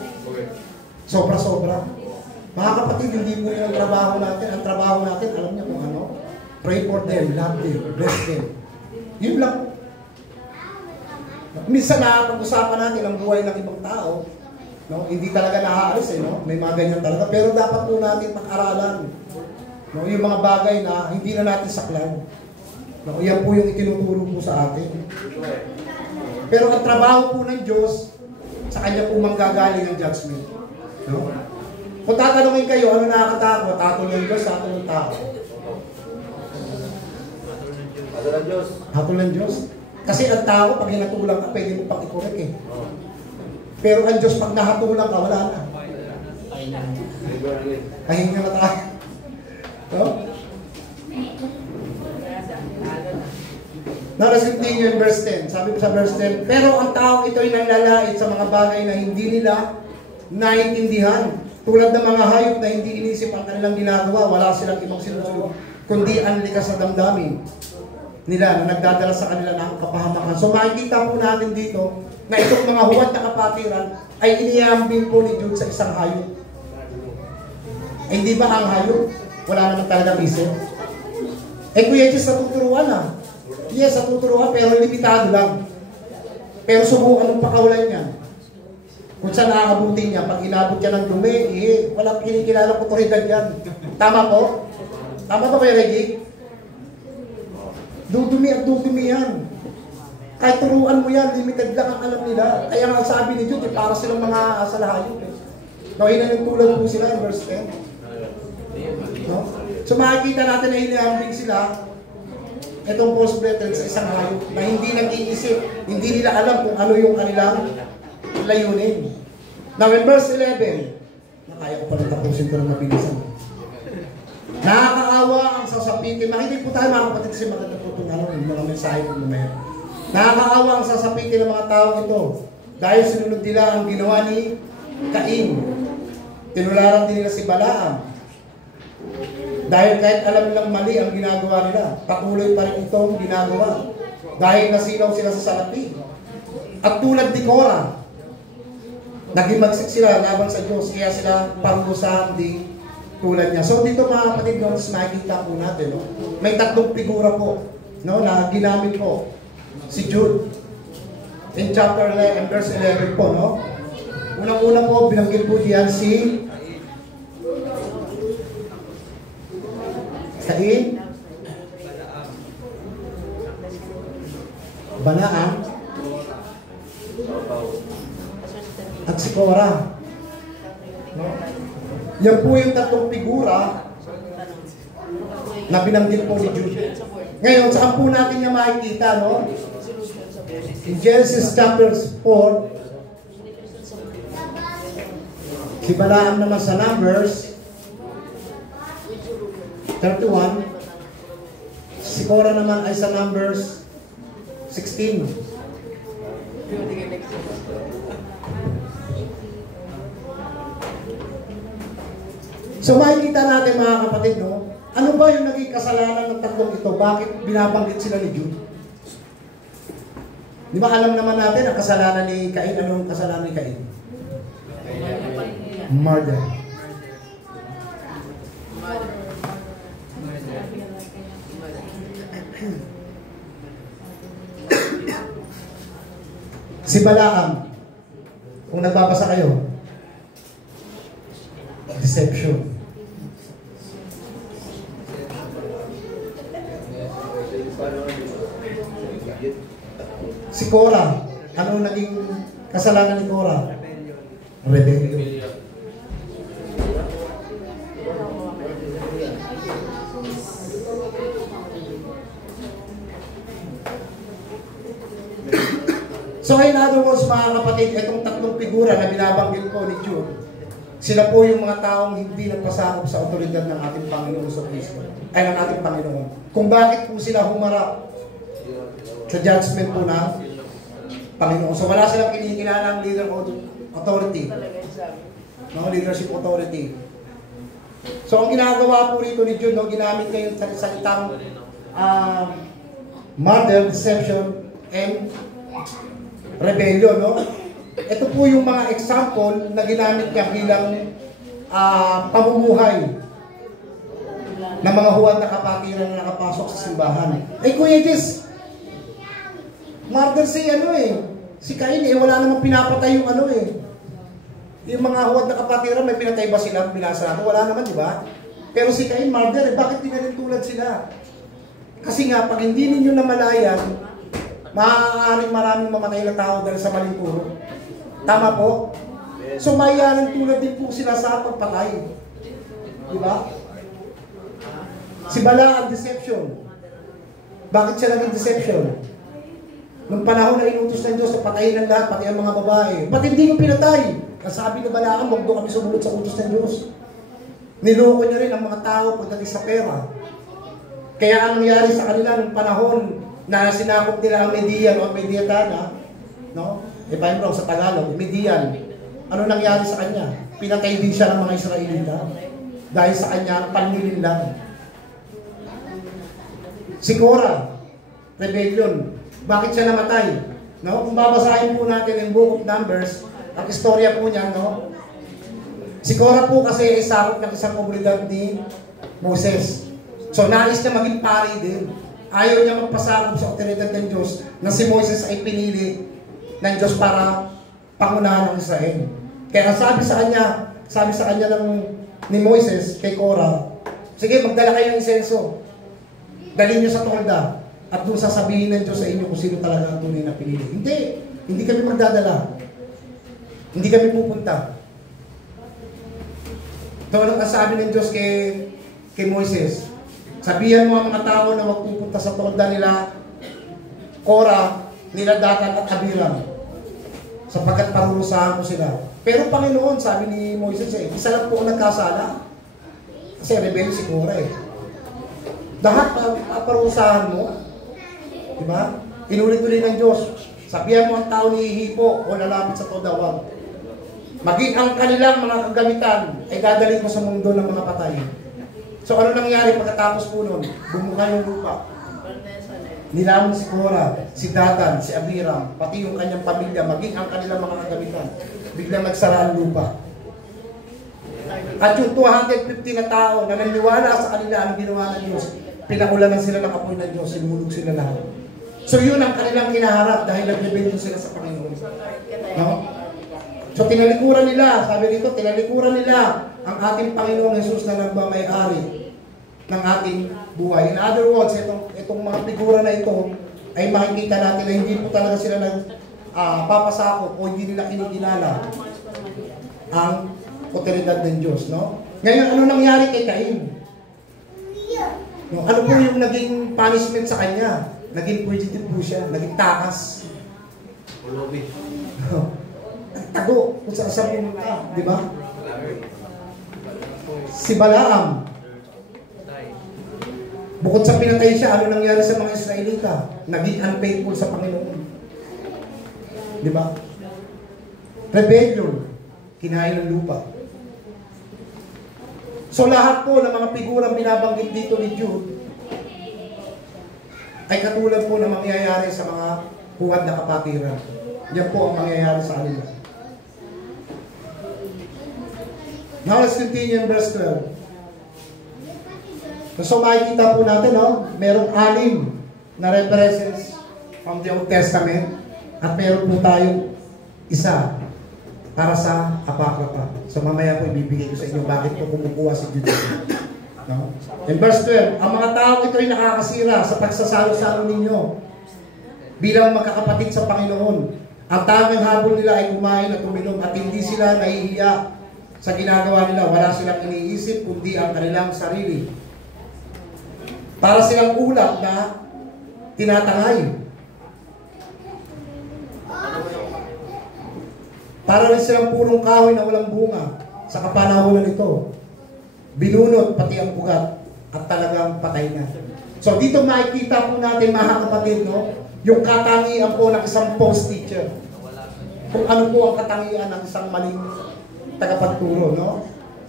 Sobra-sobra. Mga kapatid, hindi po yun ang trabaho natin. Ang trabaho natin, alam niyo kung ano? Pray for them, love them, bless them. Yun lang. Minsan nakakapag-usapan natin ang buhay ng ibang tao. No? Hindi talaga naaalis no? May mga ganyan talaga. Pero dapat po natin pag-aralan. No? Yung mga bagay na hindi na natin saklan. No? Yan po yung itinuturo po sa atin. Pero ang trabaho po ng Diyos, sa Kanya po manggagaling ang judgment. No? Kung tatanungin kayo, ano nakakatakot? Hatol ng Diyos, hatol ng tao. Hatol ng Diyos. Hatol ng Diyos. Kasi ang tao, pag hinatulang ka, pwede mo pang i-correct eh. Pero ang Diyos, pag nahatulang ka, wala na. Pahinga na tayo. No? Now, let's continue in verse 10. Sabi ko sa verse 10, pero ang tao ito'y nanlalait sa mga bagay na hindi nila naiintindihan. Tulad ng mga hayop na hindi inisip ang kanilang ginagawa, wala silang ibang sinusunod, kundi ang likas na damdamin nila na nagdadala sa kanila ng kapahamakan. So makikita po natin dito na itong mga huwad na kapatiran ay iniambing po ni Jude sa isang hayop. Eh, hindi ba ang hayop? Wala naman talaga isip. Eh Kuya Jess, natuturuan na. Yes, natuturuan pero limitado lang. Pero subukan ng pakawalan niya. Kung saan nakakabuti niya, pag inabot niya ng dumi, walang kinikilalang otoridad yan. Tama po? Tama ba kayo, Reggie? Dudumi at dudumi yan. Kahit turuan mo yan, limited lang ang alam nila. Kaya nga sabi ni Jude, para silang mga asalahayo. No, hinanintulad po sila in verse 10. No? So makikita natin na hinihambing sila itong false brethren sa isang hayop na hindi nag-iisip, hindi nila alam kung ano yung kanilang layunin. Now in verse 11, nakaya ko pala tapusin ko ng mabilisan. Nakakaawa ang sasapitin. Makinig po tayo mga kapatid kasi maganda po itong yung mga mensahe ko mamaya. Nakakaawa ang sasapitin ng mga tao ito dahil sinunod nila ang ginawa ni Cain. Tinularan din nila si Balaam. Dahil kahit alam nilang mali ang ginagawa nila, patuloy pa rin itong ginagawa. Dahil nasinaw sila sa salapi. At tulad ni Korah, nagimagsik sila laban sa Diyos, kaya sila parusahan di tulad niya. So dito mga kapatid, makikita po natin, no? May tatlong figura po, no, na ginamit po si Jude. In chapter 11, verse 11 po, no? Unang-una po, binanggit po diyan si Cain, Balaam, at si Korah. No? Yan po yung tatlong figura na binanggit po ni Jude. Ngayon, saan po natin yung makikita, no? In Genesis chapter 4, si Balaam naman sa Numbers 31, si Korah naman ay sa Numbers 16. So makikita natin mga kapatid, no? Ano ba yung naging kasalanan ng tatlong ito? Bakit binabanggit sila ni Jude? Di ba alam naman natin ang kasalanan ni Cain? Anong kasalanan ni Cain? Murder. Si Balaam, kung nagbabasa kayo, deception. Si Korah, ano naging kasalanan ni Korah? Rebellion. So in other words mga kapatid, itong tatlong figura na binabanggit ko ni Jude, sila po yung mga taong hindi nagpasakop sa otoridad ng ating Panginoon sa Kristo, ay ng ating Panginoon. Kung bakit po sila humarap sa judgment po ng Panginoon. So wala silang kinikilalang leader authority. No, leadership authority. So ang ginagawa po rito ni Jude, no, ginamit niya yung salitang murder, deception, and rebellion, no? ito po yung mga example na ginamit niya bilang pamumuhay ng mga huwad na kapatiran na nakapasok sa simbahan. Kuya Jess, murder si Cain wala namang pinapatay yung yung mga huwad na kapatiran, may pinatay ba sila, binasa? Wala naman, di ba? Pero si Cain, murder, bakit tinalintulad sila? Kasi nga, pag hindi ninyo namalayan, maaaring maraming mamatay na tao dahil sa maling turo. Tama po? So, mayayanan tulad din po sila sa pagpatay. Di ba? Si Bala ang deception. Bakit siya naging deception? Nung panahon na inutos ng Diyos na patayin ng lahat, pati ang mga babae. Ba't hindi yung pinatay? Ang sabi ni Balaam, huwag doon kami sumunod sa utos ng Diyos. Niloko niya rin ang mga tao pagdating sa pera. Kaya ang nangyari sa kanila nung panahon na sinakop nila ang Median o Mediatana, no? If I'm wrong sa Tagalog, Median. Ano nangyari sa kanya? Pinatay din siya ng mga Israelita. Dahil sa kanya, panlilin lang. Si Korah, rebellion. Bakit siya namatay? No? Kung babasahin po natin yung Book of Numbers, ang istorya po niya, no? Si Korah po kasi ay sakop ng isang komunidad ni Moses. So, nais na maging pari din. Ayaw niya magpasakop sa otoridad ng Diyos na si Moses ay pinili ng Diyos para pangunahan ng Israel. Kaya sabi sa kanya ni Moses kay Korah, sige, magdala kayo ng insenso. Dalhin niyo sa tolda. At doon sasabihin ng Diyos sa inyo kung sino talaga ang tunay na pinili. Hindi kami magdadala. Hindi kami pupunta. Ito ang sabi ng Diyos kay Moises. Sabihan mo ang mga tao na huwag pupunta sa tolda nila Korah, nila Datan at Abiram. Sapagkat parurusahan mo sila. Pero Panginoon, sabi ni Moises, isa lang po ang nagkasala. Kasi rebel si Korah Lahat parurusahan mo. Diba? Inulit-ulit ng Diyos. Sabihan mo ang tao ni Hipo o lalapit sa todawag. Maging ang kanilang mga kagamitan ay dadalhin mo sa mundo ng mga patay. So ano nangyari pagkatapos po nun? Bumuka yung lupa. Nilamon si Korah, si Datan, si Abiram, pati yung kanyang pamilya, maging ang kanilang mga kagamitan. Biglang nagsara ang lupa. At yung 250 na tao na naniwala sa kanila ang ginawa ng Diyos, pinakulanan sila ng apoy ng Diyos, sinulog sila lahat. So yun ang kanilang hinaharap dahil nag-rebellion sila sa Panginoon. No? So tinalikuran nila, sabi dito, tinalikuran nila ang ating Panginoong Jesus na nagmamay-ari ng ating buhay. In other words, itong mga figura na ito ay makikita natin na hindi po talaga sila papasakop o hindi nila kinikilala ang otoridad ng Diyos. No? Ngayon, ano nangyari kay Cain? No, ano po yung naging punishment sa kanya? Naging fugitive po siya, naging takas. Tago, kung saan pumunta, di ba? Si Balaam, bukod sa pinatay siya, ano nangyari sa mga Israelita? Naging unfaithful sa Panginoon. Di ba? Rebellion, kinain ng lupa. So lahat po ng mga figurang binabanggit dito ni Jude ay katulad po na mangyayari sa mga huwad na kapatiran. Yan po ang mangyayari sa kanila. Now let's continue in verse 12. So makikita po natin, merong 6 na references from the Old Testament at meron po tayong isa para sa Apocrypha. So mamaya po ibibigay ko sa inyo bakit po kumukuha si Jude. No? In verse 12, ang mga tao ito ay nakakasira sa pagsasalo-salo ninyo bilang magkakapatid sa Panginoon. Ang tanging habol nila ay kumain at uminom at hindi sila nahihiya sa ginagawa nila. Wala silang iniisip kundi ang kanilang sarili. Para silang ulap na tinatangay. Para rin silang purong kahoy na walang bunga sa kapanahonan nito. Binunot pati ang ugat at talagang patay na. So dito makikita po natin mga kapatid, yung katangian po ng isang false teacher. Kung ano po ang katangian ng isang maling tagapagturo,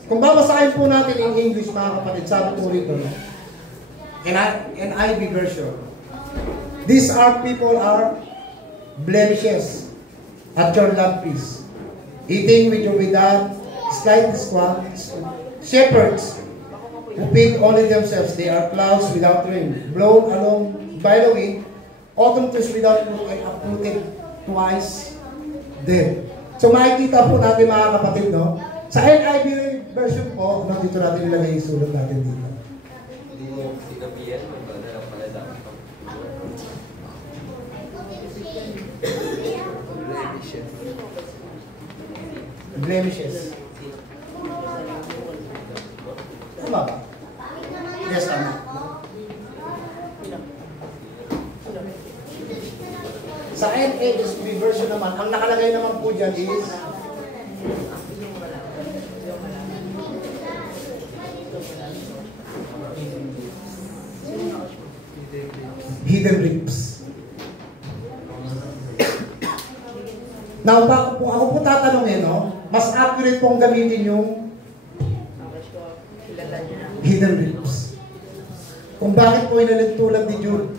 Kung babasahin po natin in English mga kapatid, sabi po rito, NIV version. These people are blemishes at your love peace. Eating with your without slightest one, shepherds who feed only themselves. They are clouds without rain, blown along by the wind, autumn trees without fruit, and uprooted twice dead. So makikita po natin mga kapatid, no? Sa NIV version po, no, dito natin nilagay yung sulat natin dito. Hindi mo sinabihan, maganda lang pala dapat. Blemishes. Tama ba? Yes, tama. Sa NASB version naman, ang nakalagay naman po dyan is hidden lips. Now, ako po tatanungin, no? Mas accurate pong gamitin yung hidden lips. Kung bakit po inalagtulad ni Jude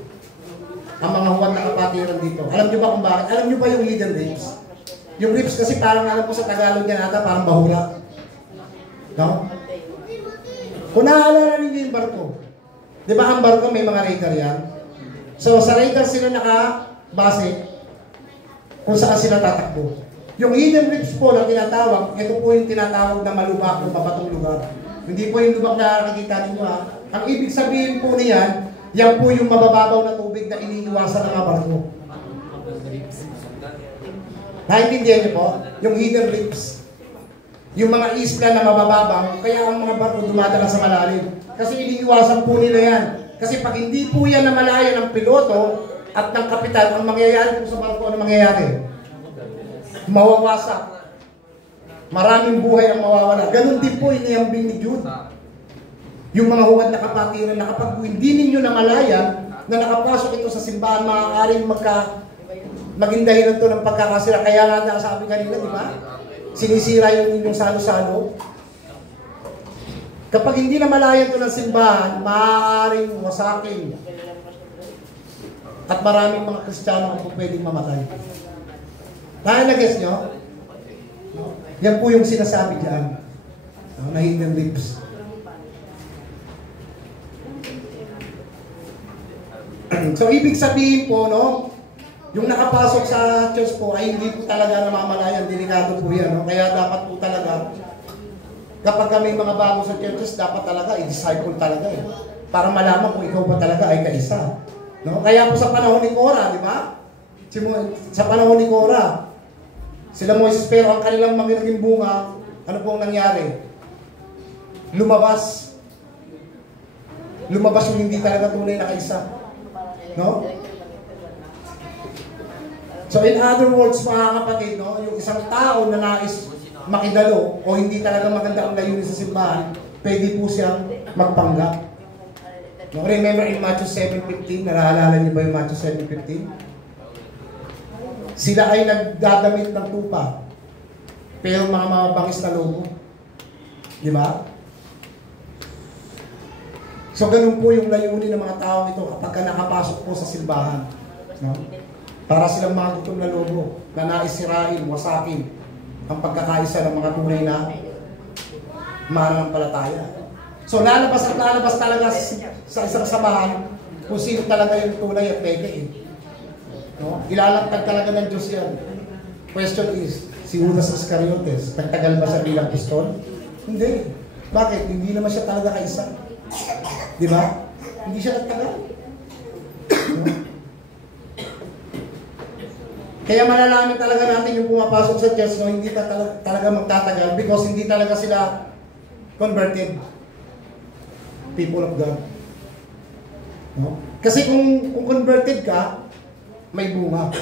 ang mga huwag na kapatiran dito. Alam nyo ba kung bakit? Alam nyo ba yung hidden lips? Yung lips kasi parang alam mo sa Tagalog yan ata, parang bahura. No? Kung naaalala ninyo yung barko, di ba ang barko may mga radar yan? So sa radar sila nakabase kung saan sila tatakbo. Yung hidden lips po na tinatawag, ito po yung tinatawag na malubak o mabatong lugar. Hindi po yung lubak na nakikita ninyo ha. Ang ibig sabihin po niyan, yan po yung mabababaw na tubig na iniiwasan ng mga barko. Naintindihan niyo po? Yung hidden lips. Yung mga isla na mabababaw, kaya ang mga barko dumadala sa malalim. Kasi iniiwasan po nila yan. Kasi pag hindi po yan na malaya ng piloto at ng kapitan, ang mangyayari po sa barko, ano mangyayari? Mawawasak. Maraming buhay ang mawawala. Ganun din po iniambing ni Jude. Yung mga huwad na kapatiran na kapag hindi ninyo na malaya na nakapasok ito sa simbahan, maaaring maging dahilan to ng pagkakasira. Kaya nga nasabi kanina, di ba? Sinisira yung inyong salo-salo. Kapag hindi na malaya ito ng simbahan, maaaring wasakin. At maraming mga Kristiyano ang pwedeng mamatay. Kaya na-guess nyo? Yan po yung sinasabi dyan. Na hidden lips. So, ibig sabihin po, no? Yung nakapasok sa church po ay hindi po talaga namamalayan. Delikado po yan, no? Kaya dapat po talaga, kapag may mga bago sa churches, dapat talaga i-disciple talaga eh. Para malaman kung ikaw pa talaga ay kaisa. No? Kaya po sa panahon ni Cora, di ba? Sa panahon ni Cora, sila Moises, pero ang kanilang magiging bunga, ano pong nangyari? Lumabas yung hindi talaga tunay na kaisa. No? So in other words, mga kapatid, no, yung isang tao na nais makidalo o hindi talaga maganda ang layunin sa simbahan, pwede po siyang magpanggap. No, remember in Matthew 7:15, naalala niyo ba yung Matthew 7:15? Sila ay nagdadamit ng tupa, pero mga mabangis na lobo. Di ba? So ganun po yung layunin ng mga tao ito kapag nakapasok po sa simbahan. No? Para silang mga gutom na lobo na naisirain, wasakin ang pagkakaisa ng mga tunay na mananampalataya. So lalabas at lalabas talaga sa isang samahan kung sino talaga yung tunay at peke eh. No? Ilalagtag talaga ng Diyos yan. Question is, si Judas Iscariotes, nagtagal ba siya bilang pistol? Hindi. Bakit? Hindi naman siya talaga kaisa. Di ba? Hindi siya nagtagal. No? Kaya malalaman talaga natin yung pumapasok sa church, no, hindi talaga magtatagal because hindi talaga sila converted people of God. No? Kasi kung converted ka, may bunga.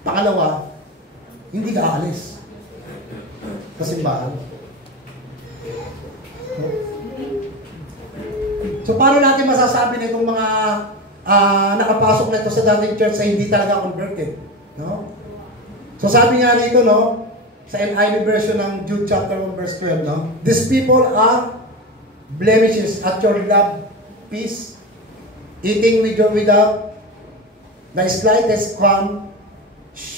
Pangalawa, hindi ka aalis sa simbahan. No? So paano natin masasabi na itong mga nakapasok na ito sa dating church ay hindi talaga converted, no? So sabi nga rito, no, sa NIV version ng Jude chapter 1 verse 12, no, these people are blemishes at your love, peace, eating with your without the slightest crumb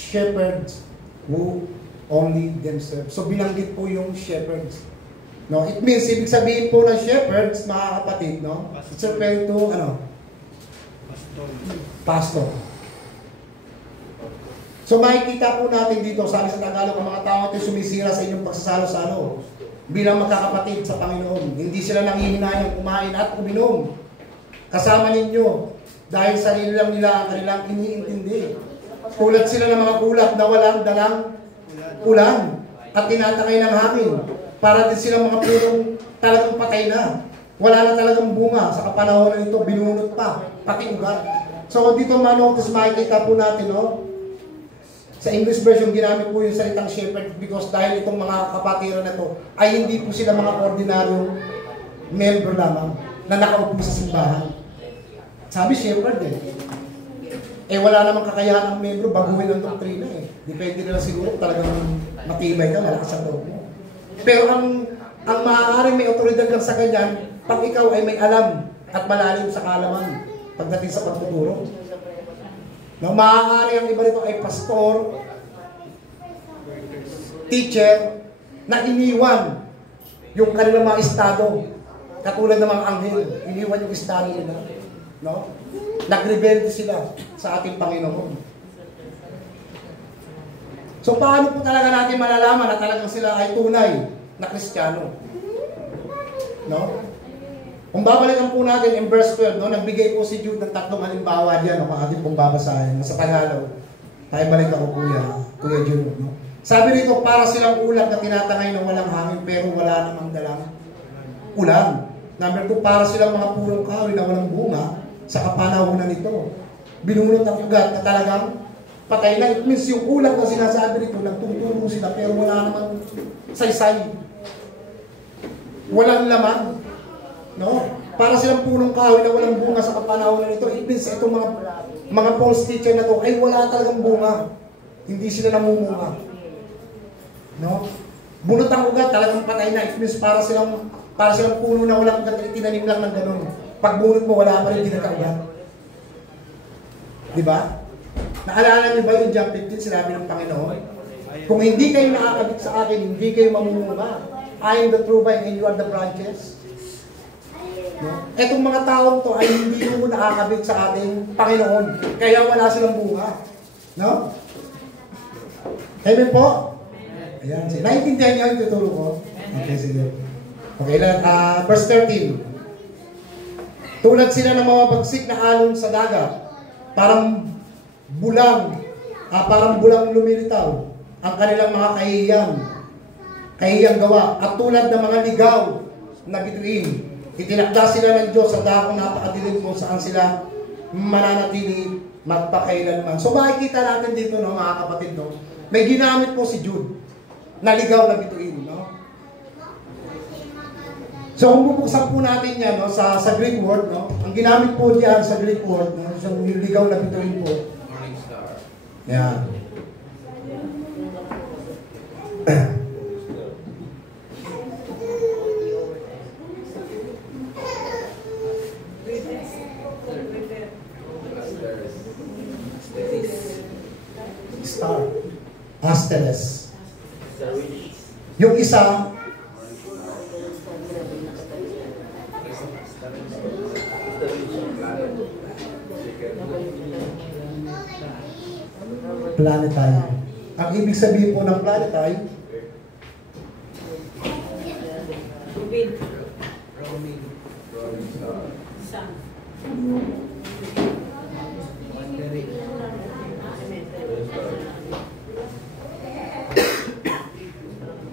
shepherds who only themselves. So binanggit po yung shepherds. No, it means, ibig sabihin po ng shepherds, mga kapatid, no? It's referring to, pastor. So makikita po natin dito, sabi sa Tagalog, ang mga tao natin sumisira sa inyong pagsasalo-salo bilang magkakapatid sa Panginoon. Hindi sila nangihinayang kumain at uminom kasama ninyo dahil sarili lang nila ang kanilang iniintindi. Kulat sila ng mga kulat na walang dalang ulan at tinatangay ng hangin. Para din silang mga punong talagang patay na. Wala na talagang bunga. Sa kapanahon nito, binunot pa. Pati ugat. So dito manotis makikita po natin, no? Sa English version, ginamit po yung salitang shepherd because dahil itong mga kapatiran na to ay hindi po sila mga ordinaryong member lamang na nakaupo sa simbahan. Sabi shepherd wala namang kakayahan ng membro baguhin ang doktrina Depende nila siguro talagang matibay ka, malakas ang loob mo. Pero ang maaaring may otoridad lang sa ganyan pag ikaw ay may alam at malalim sa kaalaman pagdating sa pagtuturo. No, maaari ang iba rito ay pastor, teacher, na iniwan yung kanilang mga estado. Katulad ng mga anghel, iniwan yung estado nila. No? Nagrebelde sila sa ating Panginoon. So paano po talaga natin malalaman na talagang sila ay tunay na Kristiyano? No? Kung babalikan po natin in verse 12, no, nagbigay po si Jude ng tatlong halimbawa diyan, kung ating pong babasahin. Sa Tagalog, tayo balik ako Kuya Jude. No? Sabi rito, para silang ulat na tinatangay na walang hangin pero wala namang dalang ulan. Number 2, para silang mga purong kahoy na walang bunga sa kapanahonan nito. Binunot ang ugat na talagang patay na. It means yung ulat na sinasabi rito, nagtutulong sila pero wala namang saysay. Walang laman. No? Para silang punong kahoy na walang bunga sa kapanahonan nito. It means itong mga false teacher na to ay wala talagang bunga. Hindi sila namumunga. No? Bunot ang ugat, talagang patay na. It means para silang puno na walang ugat, tinanim lang ng ganun. Pag bunot mo, wala pa rin, hindi nagkaugat. Diba? Naalala niyo ba yung John 15, sinabi ng Panginoon? Kung hindi kayo nakakabit sa akin, hindi kayo mamumunga. I am the true vine and you are the branches. No? Etong mga taong to ay hindi mo nakakabit sa ating Panginoon. Kaya wala silang bunga. No? Amen po? Ayan. Naintindihan niyo yung tuturo ko? Okay, sige. Okay lang. Verse 13. Tulad sila ng mga bagsik na alon sa dagat. Parang bulang lumilitaw ang kanilang mga kahiyang gawa. At tulad ng mga ligaw na bituin. Itinakda sila ng Diyos sa dakong napakadilim kung saan sila mananatili magpakailanman. So makikita natin dito, no, mga kapatid, no, may ginamit po si Jude na ligaw na bituin. No? So kung bubuksan po natin yan, no, sa Greek word, no, ang ginamit po diyan sa Greek word, no, yung ligaw na bituin po. Morning star. Yan. Star. Asteres. Yung isa, planetary. Ang ibig sabihin po ng planetary,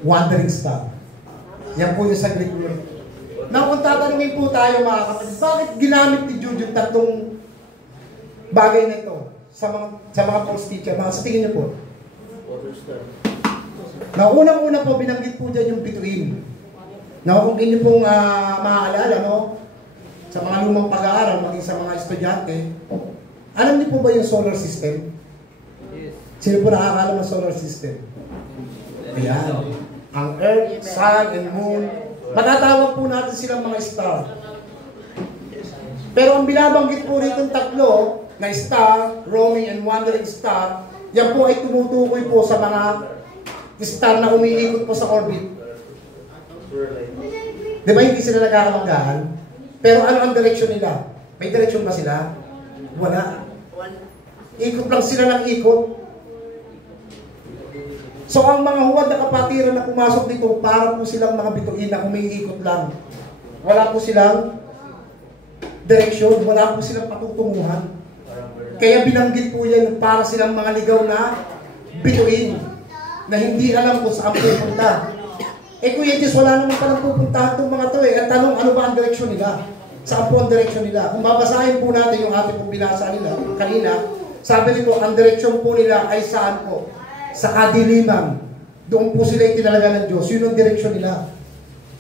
wandering star. Yan po yung sa Greek word. Now, kung tatanungin po tayo mga kapatid, bakit ginamit ni Jude yung tatlong bagay na ito sa mga false teacher? Sa tingin niyo po? Now, unang-una po, binanggit po dyan yung bituin. Now, kung inyo pong maaalala, no, sa mga lumang pag-aaral, maging sa mga estudyante, alam niyo po ba yung solar system? Sino po nakakaalam ng solar system? Ayan. Ang Earth, Sun, and Moon. Matatawag po natin silang mga star. Pero ang binabanggit po rito ng tatlo, na star, roaming, and wandering star, yan po ay tumutukoy po sa mga star na umiikot po sa orbit. Di ba hindi sila nagkakamanggahan? Pero ano ang direksyon nila? May direksyon ba sila? Wala. Ikot lang sila ng ikot. So ang mga huwad na kapatiran na pumasok dito, para po silang mga bituin na umiikot lang. Wala po silang direksyon, wala po silang patutunguhan. Kaya binanggit po yan para silang mga ligaw na bituin na hindi alam kung saan pupunta. Kuya Diyos, wala naman palang pupuntahan itong mga to Ang tanong, ano ba ang direksyon nila? Saan po ang direksyon nila? Kung babasahin po natin yung ating pong binasa nila kanina, sabi nito, ang direksyon po nila ay saan po? Sa kadiliman. Doon po sila itinalaga ng Diyos. Yun ang direksyon nila.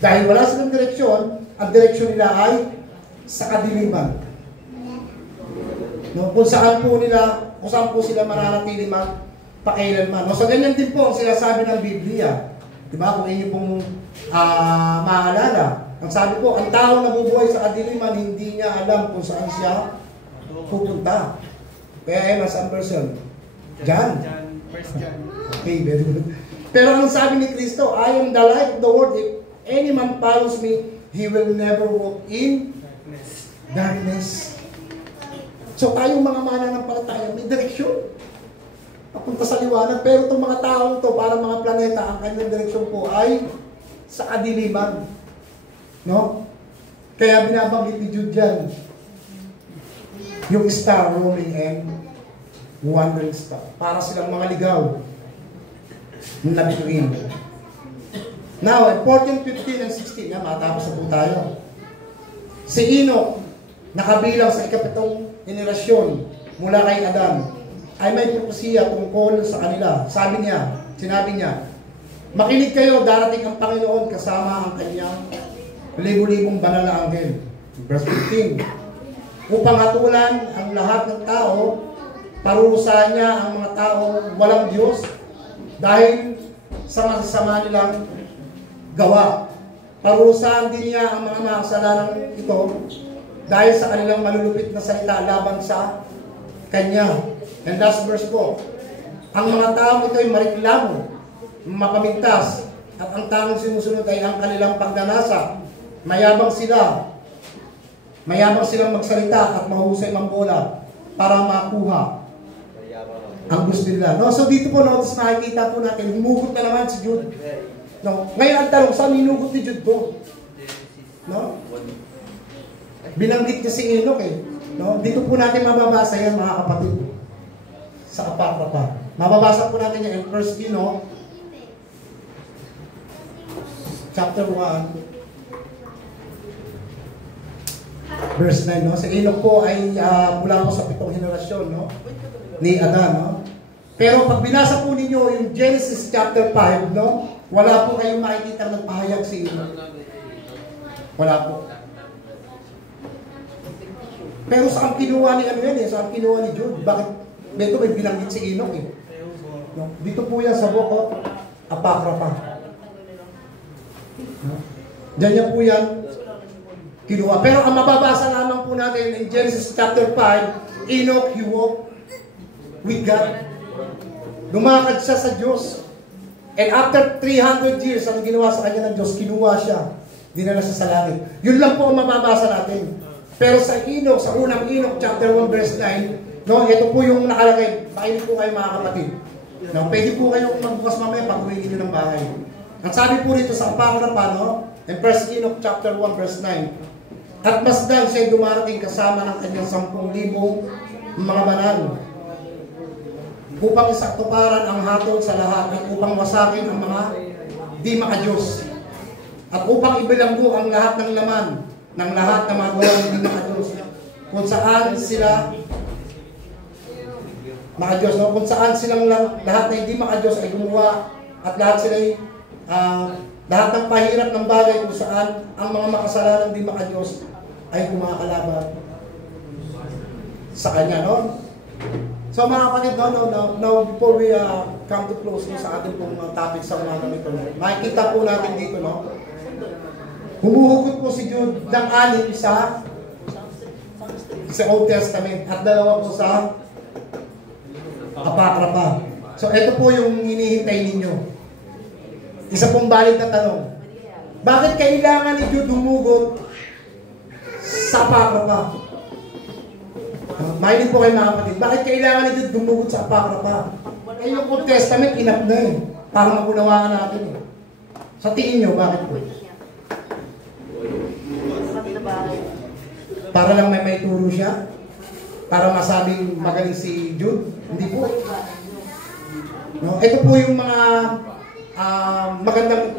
Dahil wala silang direksyon, ang direksyon nila ay sa kadiliman. No? Kung saan po sila mananatili magpakailanman. So ganyan din po ang sinasabi ng Biblia. Diba? Kung inyo pong maalala, ang sabi po, ang tao na bubuhay sa kadiliman, hindi niya alam kung saan siya pupunta. Kaya Emma, saan version? John. First John. Okay, very good. Pero ang sabi ni Kristo, I am the light of the world. If any man follows me, he will never walk in darkness. So tayong mga mananampalataya, may direksyon. Papunta sa liwanag. Pero itong mga taong to, para mga planeta, ang kanyang direksyon po ay sa kadiliman. No? Kaya binabanggit ni Jude dyan, yung star roaming and wandering star. Para silang mga ligaw na bituin. Now, at 14, 15, and 16, matapos na po tayo. Si Enoch, nakabilang sa ikapitong henerasyon mula kay Adan, ay may propesiya tungkol sa kanila. Sinabi niya, makinig kayo, darating ang Panginoon kasama ang kanyang libu-libong banal na anghel. Verse 15, upang hatulan ang lahat ng tao, parurusahan niya ang mga tao walang Diyos dahil sa masasama nilang gawa. Parurusahan din niya ang mga makasalanan ito dahil sa kanilang malulupit na salita laban sa Kanya. And last verse po, ang mga tao ito ay mariklamo, mapamintas, at ang tanging sinusunod ay ang kanilang pagnanasa. Mayabang silang magsalita at mahusay mangbola para makuha ang gusto nila. No? So dito po, notice makikita po natin, humugot na naman si Jude. No? Ngayon ang tanong, saan hinugot ni Jude po? No? Binanggit niya si Enoch No? Dito po natin mababasa yan, mga kapatid. Sa Apocrypha. Mababasa po natin yan in 1 Enoch chapter 1 verse 9. No? Si Enoch po ay mula po sa 7th henerasyon, no? Ni Adan. No? Pero pag binasa po ninyo yung Genesis chapter 5, no? Wala po kayong makikita nagpahayag si Enoch. Wala po. Pero saan kinuha ni Saan kinuha ni Jude? Bakit? Dito may binanggit si Enoch No? Dito po yan sa book of Apocrypha. No? Diyan po yan kinuha. Pero ang mababasa lamang po natin in Genesis chapter 5, Enoch, he walked with God. Lumakad siya sa Diyos. And after 300 years, ang ginawa sa kanya ng Diyos, kinuha siya. Dinala siya sa langit. Yun lang po ang mababasa natin. Pero sa Enoch, sa unang Enoch, chapter 1, verse 9, no, ito po yung nakalagay. Makinig po kayo mga kapatid. No, pwede po kayong magbukas mamaya pag uwi nyo ng bahay. Ang sabi po rito sa Apocrypha, no, in 1 Enoch, chapter 1, verse 9, at masdan siya'y dumarating kasama ng kanyang 10,000 mga banal upang isaktuparan ang hatol sa lahat at upang wasakin ang mga di makadiyos at upang ibilanggo ang lahat ng laman ng lahat ng mga gawang di makadiyos kung saan sila makadiyos, no? Kung saan silang lahat na hindi makadiyos ay gumawa at lahat sila lahat ng pahirap ng bagay kung saan ang mga makasalanan di makadiyos ay kumakalaban sa kanya, no? So mga kapatid, no, before we come to close sa ating pong topic sa umaga nito, makikita po natin dito, no? Humuhugot po si Jude ng 6 sa Old Testament at 2 po sa Apakrapa. So, ito po yung hinihintay ninyo. Isa pong valid na tanong. Bakit kailangan ni Jude humugot sa apakrapa? Mahilig po kayo mga kapatid. Bakit kailangan ni Jude humugot sa apakrapa? Eh, yung Old Testament, enough na eh. Para magunawaan natin eh. Sa tingin nyo, bakit po? Para lang may turo siya? Para masabing magaling si Jude? Hindi po. No? Ito po yung mga magandang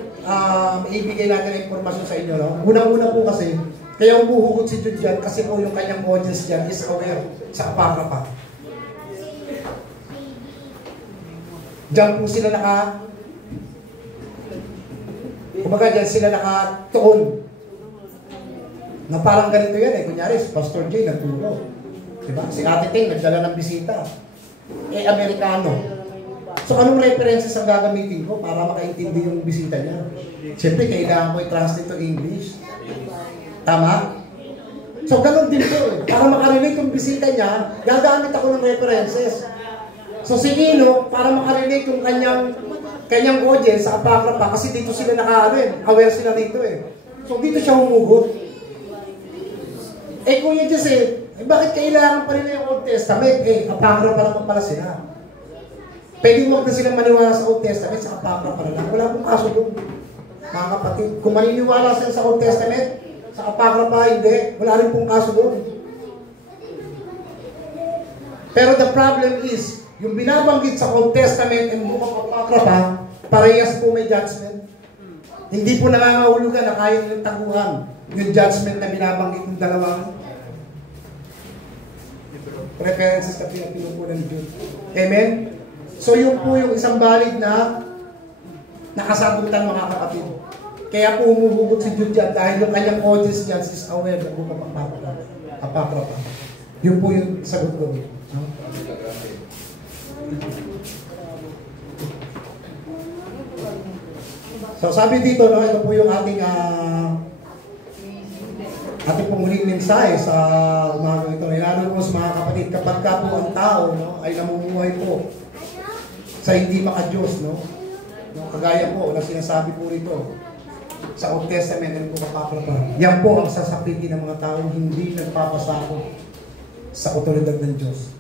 ibigay natin na informasyon sa inyo. No? Unang-una po kasi, kaya umuhugot si Jude dyan kasi po yung kanyang audience dyan is aware sa apakrapa. Diyan po sila kumbaga dyan sila nakatuon. Na parang ganito yan eh. Kunyari, si Pastor Jay nagturo. Diba? Si Ate Ting nagdala ng bisita. Eh, Amerikano. So, anong references ang gagamitin ko para makaintindi yung bisita niya? Siyempre, kailangan ko i-translate to English. Tama? So, ganun din po eh. Para makarelate yung bisita niya, gagamit ako ng references. So, si Ino, para makarelate yung kanyang audience sa apakrapa, kasi dito sila aware sila dito eh. So, dito siya humugot. Eh, Kuya Jose, bakit kailangan pa nila yung Old Testament? Eh, apakrapa naman pala sila. Pwede mo na silang maniwala sa Old Testament, sa apakrapa na lang. Wala pong kaso doon, mga kapatid. Kung maniniwala sila sa Old Testament, sa apakrapa, hindi. Wala rin pong kaso doon. Pero the problem is, yung binabanggit sa Old Testament and Book of Apakrapa, parehas po may judgment. Hindi po nangangahulugan na kaya nilang taguhan yung judgment na binabanggit ng dalawang preferences na pinupunan ni Jude. Amen? So yun po yung isang valid na nakasagutan mga kapatid. Kaya po humuhugot si Jude dyan dahil yung kanyang audience dyan is aware ng Book of Apakrapa. Yun po yung sagot ko. So sabi dito, no, ito po yung ating pong huling mensahe sa umaga ito. Ilalo po sa mga kapatid, kapag ka po ang tao, no, ay namumuhay po sa hindi maka-Diyos, no? Kagaya po na sinasabi po rito sa Old Testament ng Book of Apakrapa. Yan po ang sasapitin ng mga taong hindi nagpapasako sa otoridad ng Diyos.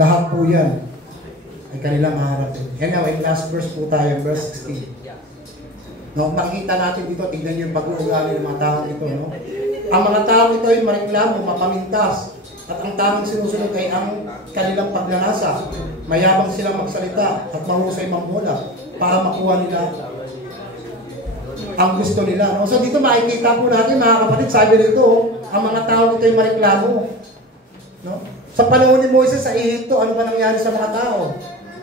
Lahat po yan ay kanilang maharapin. And now, in last verse po tayo, verse 16. No, makikita natin dito, tignan niyo yung pag-uugali ng mga taong ito. No? Ang mga taong ito ay mareklamo, mapamintas, at ang tamang sinusunod ay ang kanilang pagnanasa. Mayabang silang magsalita at mahusay mambola para makuha nila ang gusto nila. No? So dito makikita po natin mga kapatid, sabi rito, ang mga taong ito ay mareklamo. No? Sa panahon ni Moises sa Ehipto, ano ba nangyari sa mga tao?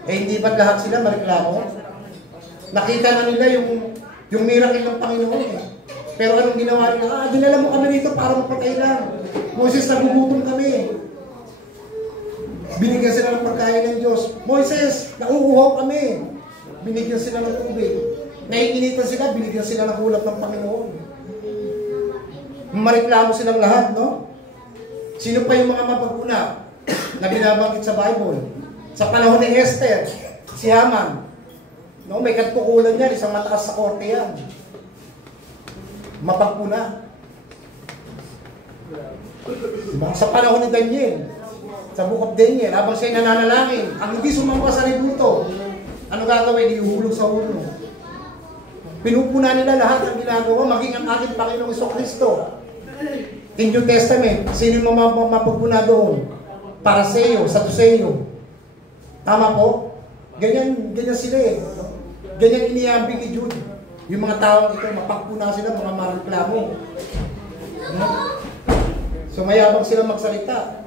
Eh hindi ba lahat sila mareklamo? Nakita na nila yung miracle ng Panginoon eh. Pero anong ginawa nila? Dinala mo kami dito para mapatay lang. Moses, nagugutom kami. Binigyan sila ng pagkain ng Diyos. Moses, nauuhaw kami. Binigyan sila ng tubig. Naiinitan sila, binigyan sila ng ulam ng Panginoon. Mareklamo silang lahat, no? Sino pa yung mga mapaguna na binabanggit sa Bible? Sa panahon ni Esther, si Haman. No, may katukulan yan, isang mataas sa korte yan. Mapagpuna. Diba? Sa panahon ni Daniel, sa Book of Daniel, habang siya'y nananalangin, ang hindi sumamba sa ributo, ano gagawin? Iuhulog sa ulo. Pinupuna nila lahat ang ginagawa, maging ang ating Panginoong Jesucristo. In New Testament, sino yung mapagpuna doon? Pariseo, Saduseo. Tama po? Ganyan sila eh. Ganyan iniambing ni Jude. Yung mga taong ito, mapagpuna sila, mga mareklamo. So mayabang sila magsalita.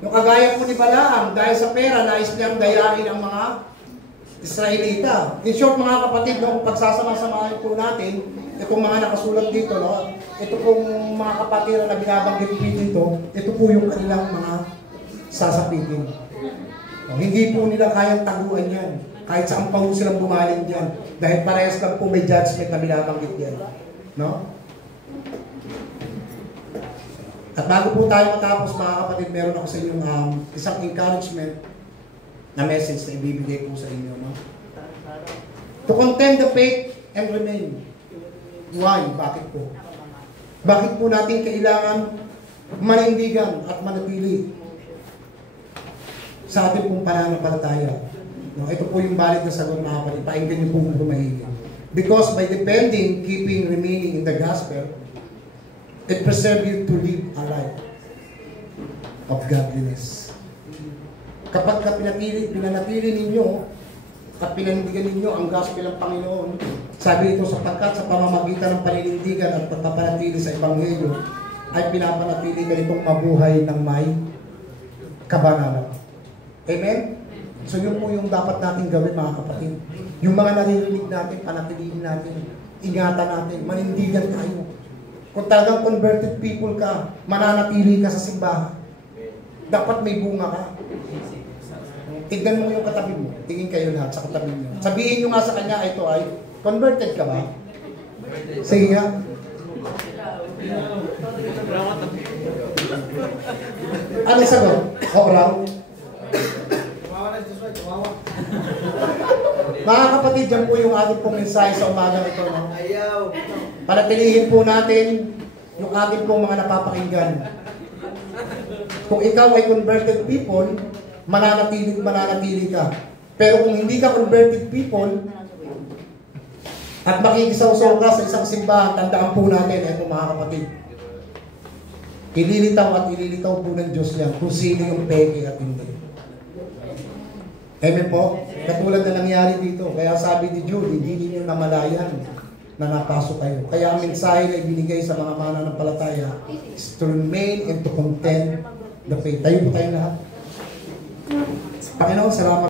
Yung kagaya po ni Balaam, dahil sa pera, nais niyang dayain ang mga Israelita. In short mga kapatid, no, pagsasama-samahin po natin, itong mga nakasulat dito, no, ito pong mga kapatid na binabanggit dito, ito po yung kanilang mga sasapitin. No, hindi po nila kayang taguan yan. Kahit saan pa po silang bumaling dyan. Dahil parehas lang po may judgment na binabanggit yan. No? At bago po tayo matapos mga kapatid, meron ako sa inyong isang encouragement na message na ibibigay po sa inyo. No? To contend the faith and remain. Why? Bakit po? Bakit po natin kailangan manindigan at manatili sa ating pong pananampalataya? No, ito po yung valid na sagot, mga kapatid. Painggan niyo po kung bumahili. Because by depending, keeping, remaining in the gospel, it preserves you to live a life of godliness. Kapag pinanatili ninyo at pinanindigan ninyo ang gospel ng Panginoon, sabi ito, sapagkat sa pamamagitan ng paninindigan at pagpapanatili sa Ebanghelyo, ay pinapanatili ka nitong mabuhay ng may kabanalan. Amen? So yun po yung dapat natin gawin, mga kapatid. Yung mga naririnig natin, panatilihin natin, ingatan natin, manindigan tayo. Kung talagang converted people ka, mananatili ka sa simbahan. Dapat may bunga ka. Tignan mo yung katabi mo. Tingin kayo lahat sa katabi mo. Sabihin nyo nga sa kanya, ito ay, converted ka ba? Sige nga. Ano sagot? Oo raw. Mga kapatid, dyan po yung ating pong mensahe sa umagang ito. No? Panatilihin po natin yung ating pong mga napapakinggan. Kung ikaw ay converted people, mananatili ka. Pero kung hindi ka converted people, at makikisaw-saw ka sa isang simbahan, tandaan po natin, ito mga kapatid. Ililitaw at ililitaw po ng Diyos yan kung sino yung peke at hindi. Amen po? Katulad na nangyari dito. Kaya sabi ni Jude, hindi ninyo namalayan na napasok kayo. Kaya ang mensahe na ibinigay sa mga mananampalataya is to remain and to contend the faith. Tayo po tayo lahat. Panginoon, salamat.